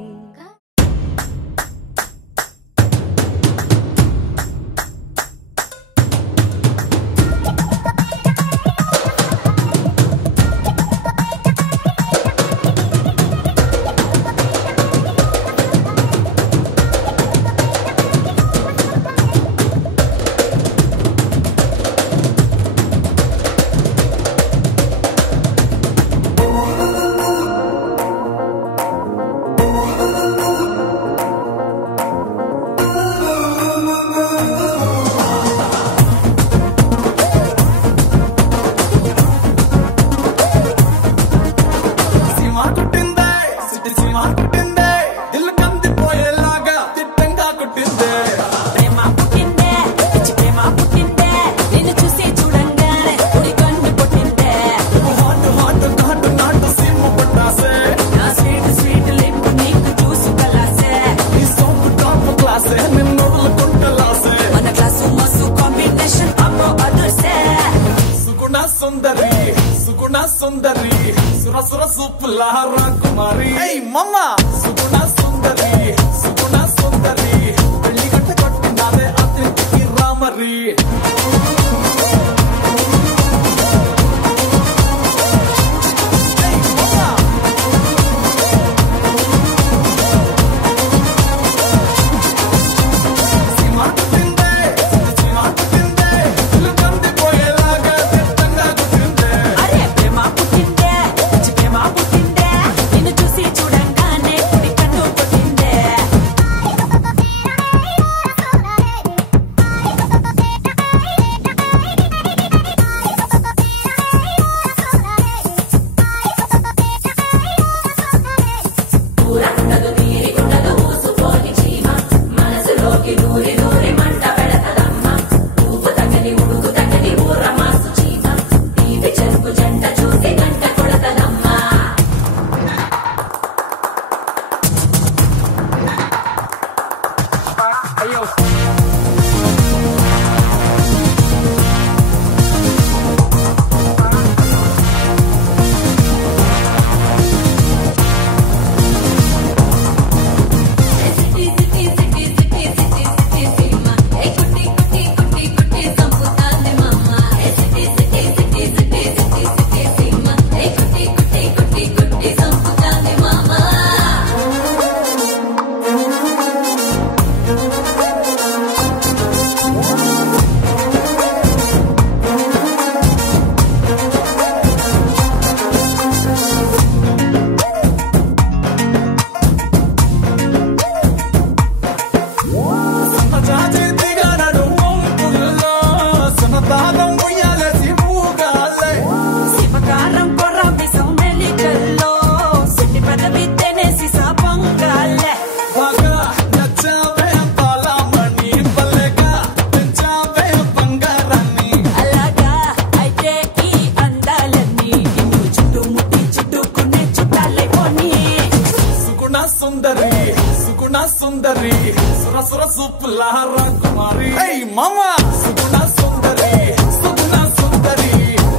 సుందరి సుగుణ సుందరి సుర సుర సుప్పుల రాకుమారి మామ సుగుణ సుందరి సుగుణ సుందరి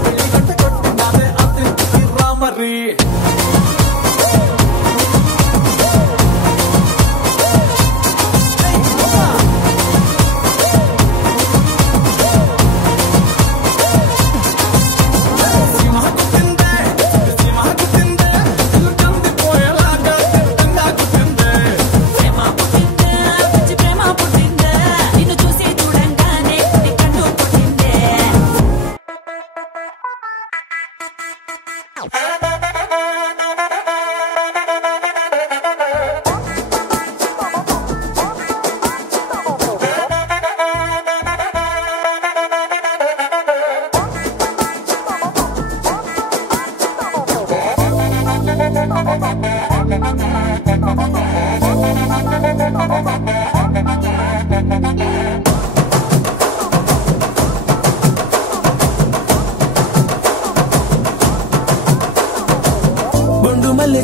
పెళ్లి గంట కొట్టినారే అతిథి రామరి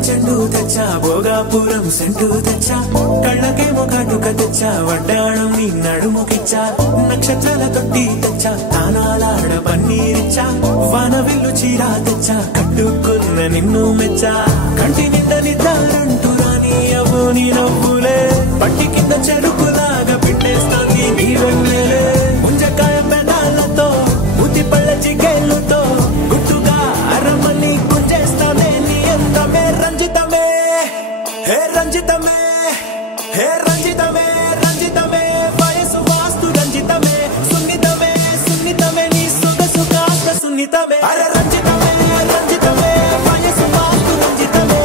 చెండు తెచ్చా భోగాపురం సెంటు తెచ్చా కళ్ళకేమో కాటుక తెచ్చా వడ్డాణం నీ నడుముకిచ్చా నక్షత్రాల తొట్టి తెచ్చా తానాలాడ పన్నీరిచ్చా వానవిల్లు చీరా తెచ్చా కట్టుకున్న నిన్ను మెచ్చా కంటి నిండా నిద్దారంటూ రాని అవ్వు నీ నవ్వులే పట్టి కింద చెరుకులాగా పిండేస్తాంది నీ వెన్నెలే ముంజకాయ పెదాలతో బుద్ధి పళ్ళ చికేళ్ళతో గుట్టుగా అరమని గుంజేస్తానే నీ అందమే రంజితమే హే రంజితమే హే రంజితమే రంజితమే వయసు వాస్తు రంజితమే సున్నితమే సున్నితమే నీ సొగసు కాస్త సున్నితమే అరే రంజితమే రంజితమే వయసు వాస్తు రంజితమే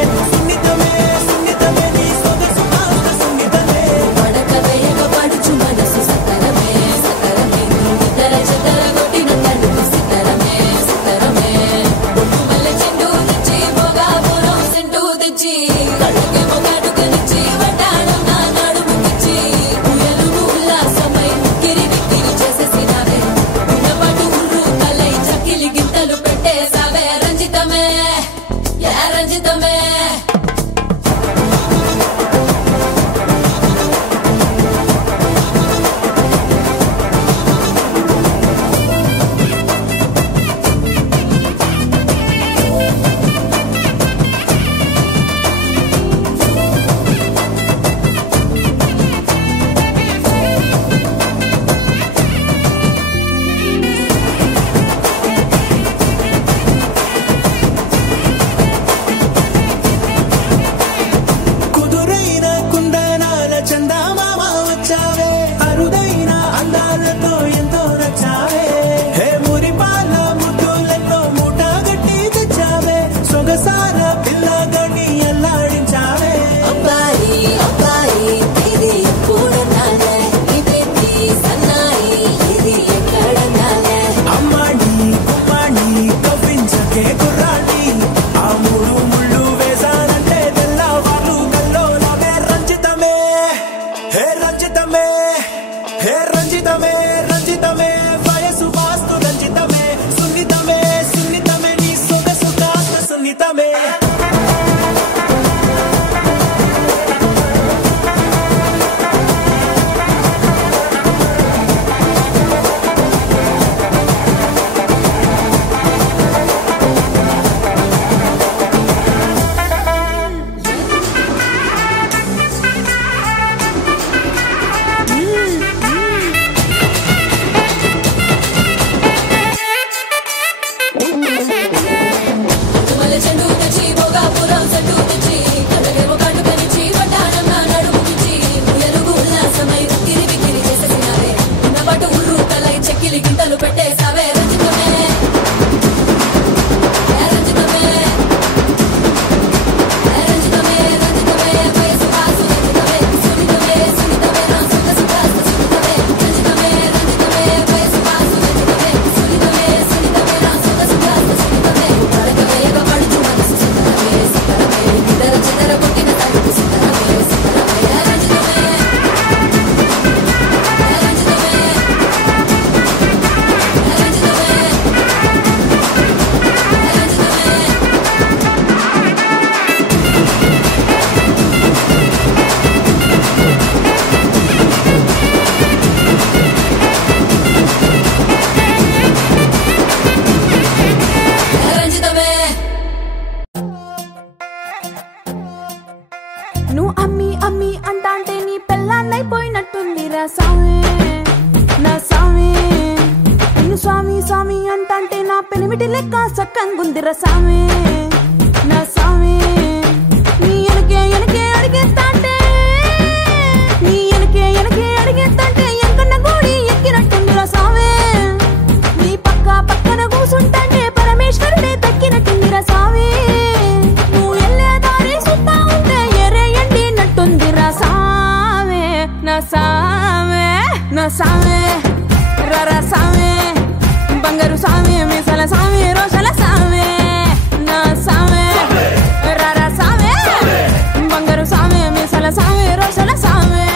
పెనిమిటి లెక్క సక్కంగుందిర సామే నా సామే నీ ఎనకే ఎనకే అడిగేస్తాంటే నీ ఎనకే ఎనకే అడిగేస్తాంటే ఎంకన్న గోడి ఎక్కినట్టుందిర సామే నీ పక్కన కూసుంటాంటే పరమేశ్వరుడే దక్కినట్టుందిర సామే నువ్వు ఎల్లే దారి సుత్తా ఉంటే ఎరేయండి నట్టుందిర సామే నా సామే నా సామే రర సామే బంగారు సామే మీసల సామే రోషల సామే నా సామే రర సామే బంగారు సామే మీసల సామే రోషల సామే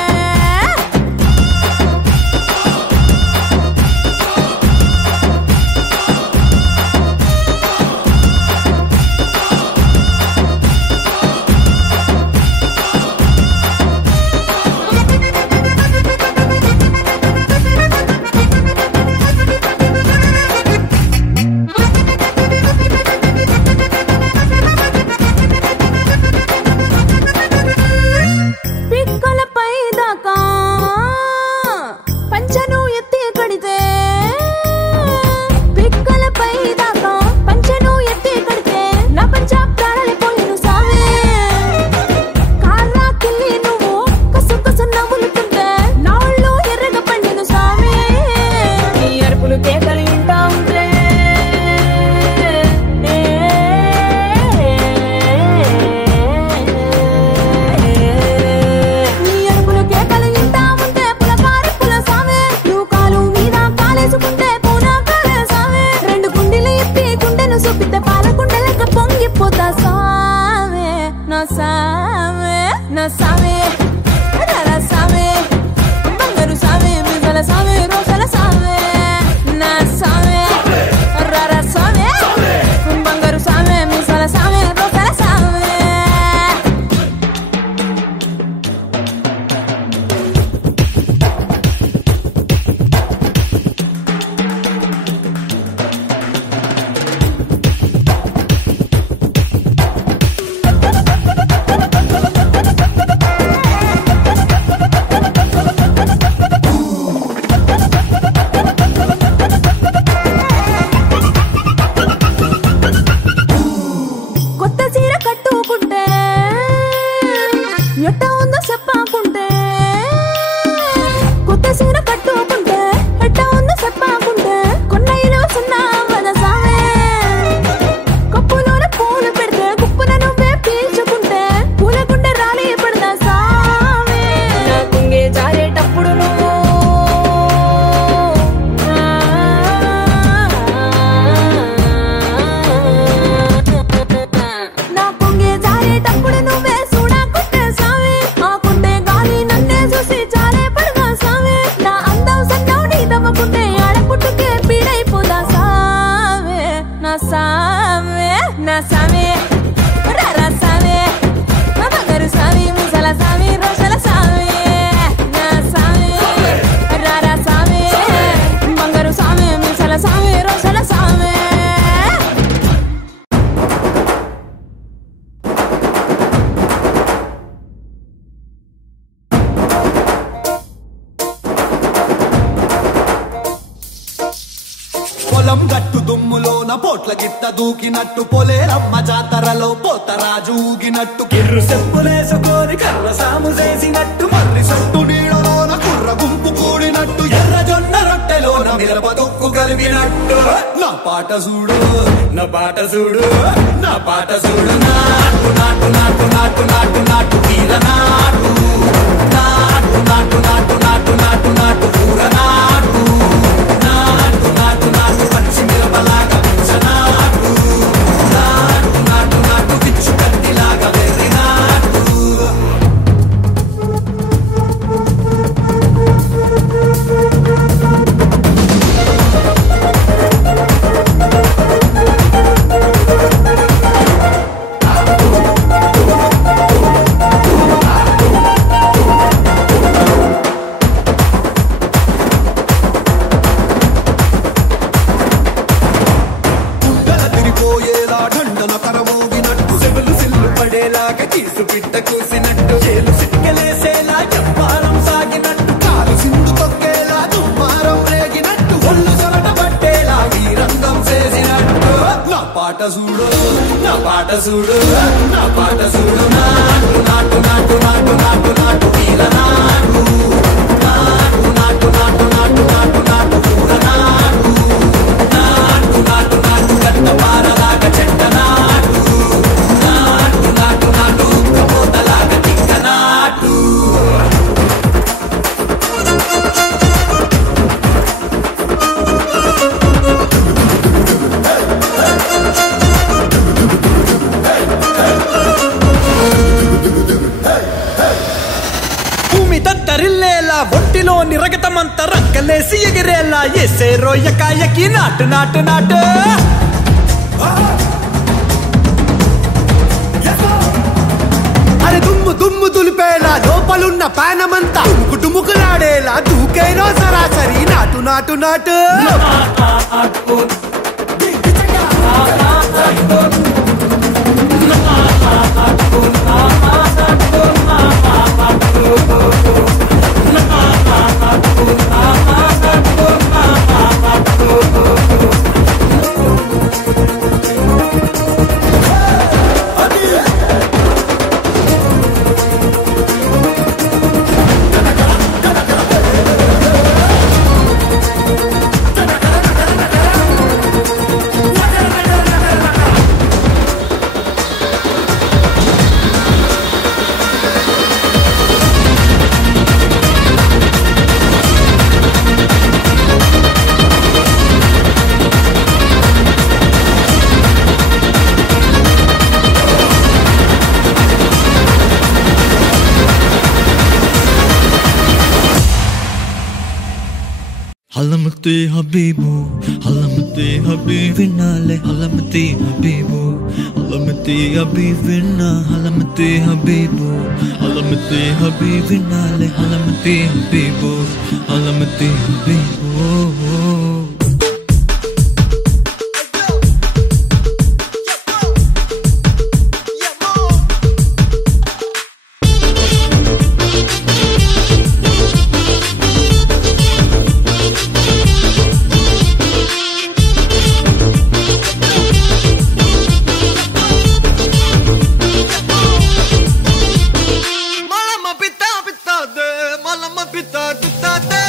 పోట్ల గిట్ట దూకినట్టు పొలేరమ్మ జాతరలో పోతరాజు ఊగినట్టు కిర్రు చెప్పులేసుకొని కర్ర సాము చేసినట్టు మర్రి సొట్టు నీడలోన కుర్ర గుంపు కూడినట్టు ఎర్ర జొన్న రొట్టెలోన మిరప దొక్కు కలిపినట్టు నా పాట చూడు నా పాట చూడు నా పాట చూడు నాటు నాటు నాటు నాటు నాటు నాటు తీర నాటు నాటు నాటు నాటు నాటు నాటు నాటు ఊర నాటు నాటు నాటు నాటు పచ్చి మిరపలాగా నాటు నాటు నాటు నాటు పిచ్చు కత్తిలాగా వెర్రి నాటు కీసు పిట్ట కూసినట్టు చేలు సిక్కలేసేలా చెప్పారం సాగినట్టు కాలు సింధు తొక్కేలా దుమ్మారం రేగినట్టు ఒళ్ళు సొరట పట్టేలా ఈ రంగం చేసినట్టు చూడు నా పాట చూడు నా పాట చూడు నాటు నాటు నాటు నాటు నాటు నాటు వీర నాటు నాటు నాటు నాటు నాటు నాటు నాటు పూర నాటు నాటు నాటు నాటు గట్ట పారలాగా చెట్ట నాటు నాటు నాటు నాటు కబోతలాగా తిక్క నాటు తరిల్లేలా ఒంటిలోని రగతమంత రక్కలేసి ఎగిరేలా ఎసే రోయకాయకి నాటు నాటు నాటు అరే దుమ్ము దుమ్ము దులిపేలా లోపలున్న పానమంతా డుముకులాడేలా దూకేనో సరాసరి నాటు నాటు నాటు Halamati Habibu, Halamati Habibinale, Halamati Habibu, Halamati Habibina, Halamati Habibu, Halamati Habibinale, Halamati Habibu, Halamati Habibu. Malama pita pita de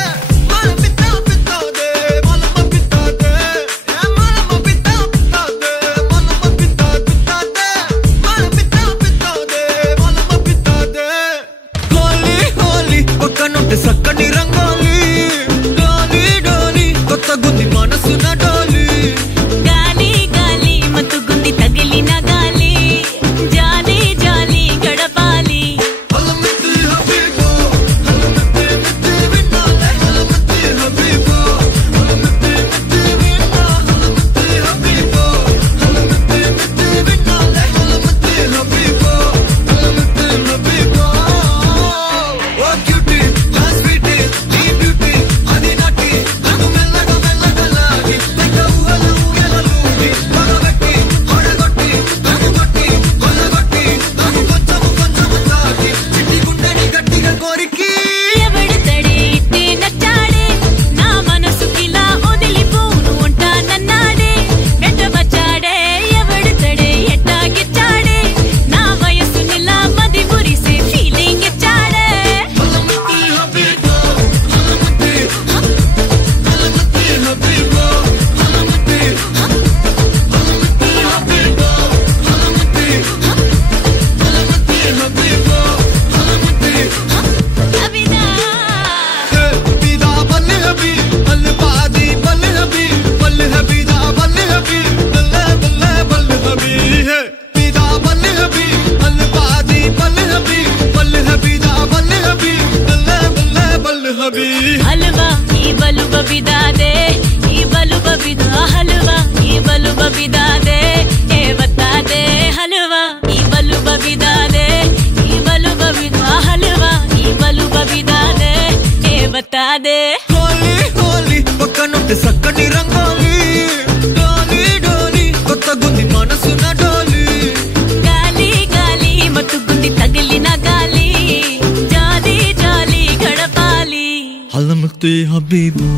halamati habibu,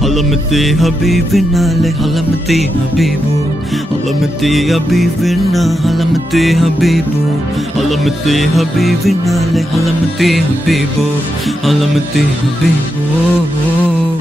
halamati habibinale, halamati habibu, halamati habibina, halamati habibu, halamati habibinale, halamati habibu, halamati habibu.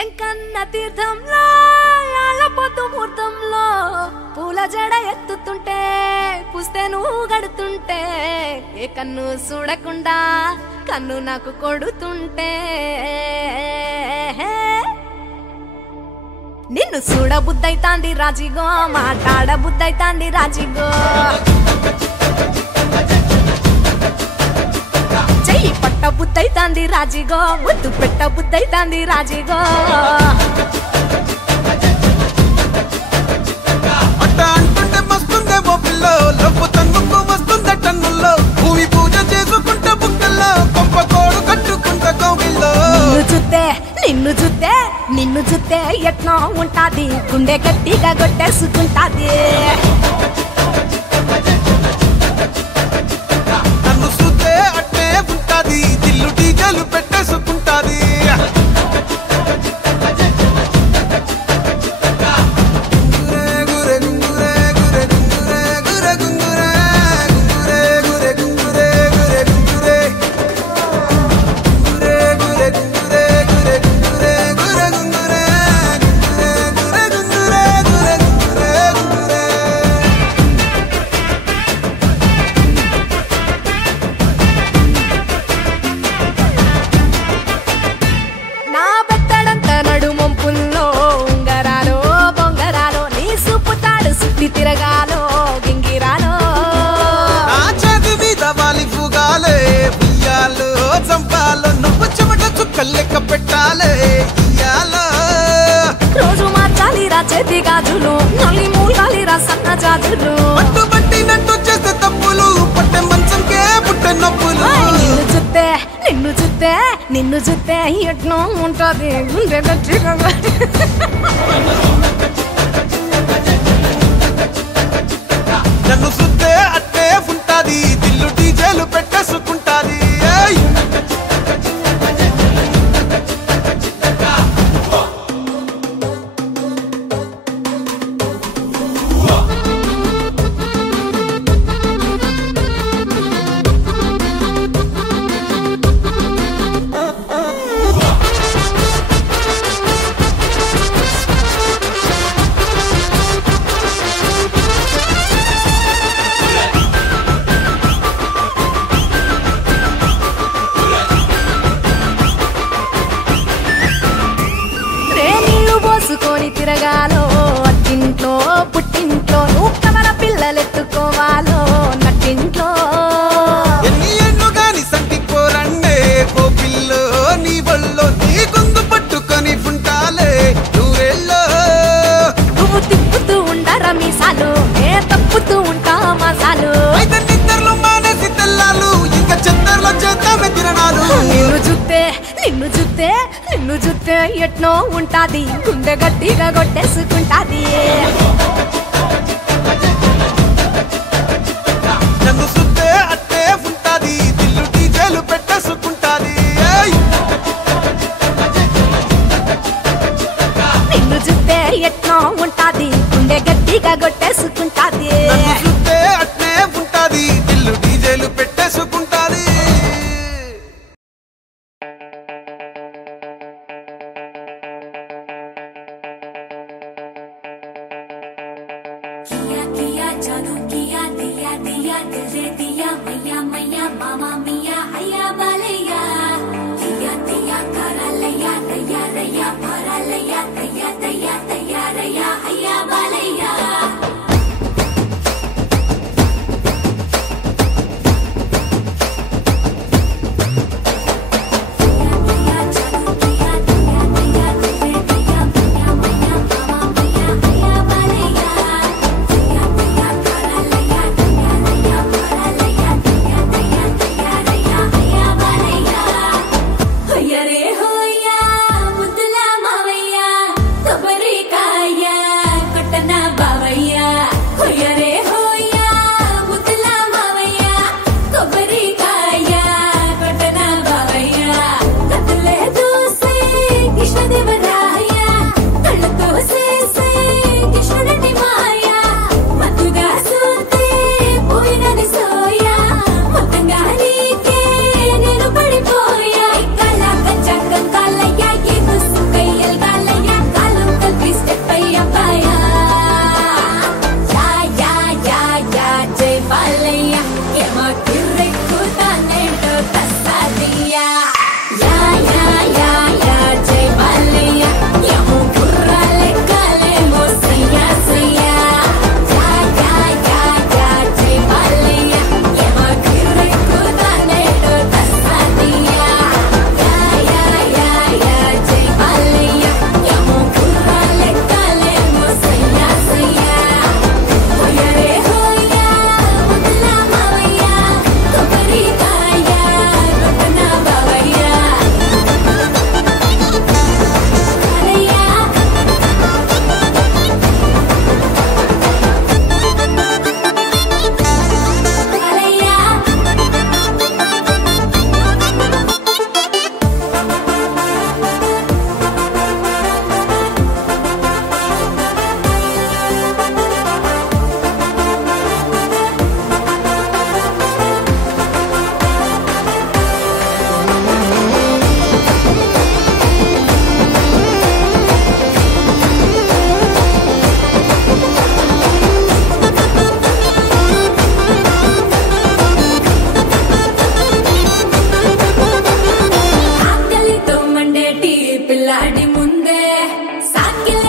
Enkanna తీర్థంలో పొద్దు ముహూర్తంలో పూల జడ ఎత్తుతుంటే పుస్తే నువ్వు గడుతుంటే ఏ కన్ను చూడకుండా కన్ను నాకు కొడుతుంటే నిన్ను చూడ బుద్ధైతాంది రాజిగో మాట్లాడ బుద్ధైతాంది రాజిగో చెయ్యి పట్ట బుద్ధైతాంది రాజిగో ముద్దు పెట్ట బుద్ధైతాంది రాజిగో అట్ట అంటుంటే మస్తుందే ఓ పిల్లో లవ్వు తన్నుకు వస్తుందే టన్నుల్లో భూమి పూజ చేసుకుంటే బుక్కల్లో కొంప కోడు కట్టుకుంటే కౌగిల్లో నిన్ను చూస్తే ఎట్లా ఉంటాది గుండె గట్టిగా కొట్టేసుకుంటాది నన్ను చూస్తే అట్టే ఉంటాది దిల్లు డీజలు పెట్టేసుకుంటాది తిరగాలో గింగిరాలో నా చేతి మీద వాలి ఫుగాలే ఉయ్యాలో చంపాలో నువ్వు చెమట చుక్కలు లెక్క పెట్టాలే ఇయ్యాలో రోజు మార్చాలిరా చేతి గాజులు నల్లి మూలాలిరా సన్న జాజులు పట్టు పట్టినట్టు చేసే తప్పులు పట్టే మంచంకే పుట్టే నొప్పులు నిన్ను చూస్తే ఎట్నో ఉంటది గుండె గట్టిగా నన్ను చూస్తే అట్టే ఉంటాది దిల్లు డీజేలు పెట్టేసుకుంటాది తిరగాలో అత్తింట్లో పుట్టింట్లో నువ్వు కవల పిల్లలెత్తుకోవాలో నట్టింట్లో ఎన్ని ఎన్ను గాని సంటిపోరండే ఓ పిల్లో నీ వల్లో నీ గొంతు పట్టుకొని ఉంటాలే నువ్వెల్లో నువ్వు తిప్పుతూ ఉండరా మీసాలు ఏ తప్పుతూ ఉంటా మసాలు అయితే నిద్రలో మానేసి తెల్లాలు ఇంకా చెత్తర్లో చేద్దామే తిరణాలు నిన్ను చూస్తే ఎట్నో ఉంటాది గుండె గట్టిగా కొట్టేసుకుంటాది నన్ను సుత్తే అట్టే ఉంటాది దిల్లు డీజేలు పెట్టేసుకుంటాది నిన్ను చూస్తే ఎట్లా ఉంటాది గుండె గట్టిగా కొట్టేసుకుంటాది నన్ను సుత్తే అట్నే ఉంటాది దిల్లు డీజేలు పెట్టేసుకుంటాది किया किया जादू किया दिया दिया दिल दे दिया मैया मैया मामा मिया हैया बालैया किया दिया करा लैया रैया रैया भरा लैया दैया दैया दैया रैया हैया बालैया పిల్లాడి ముందే సాకిల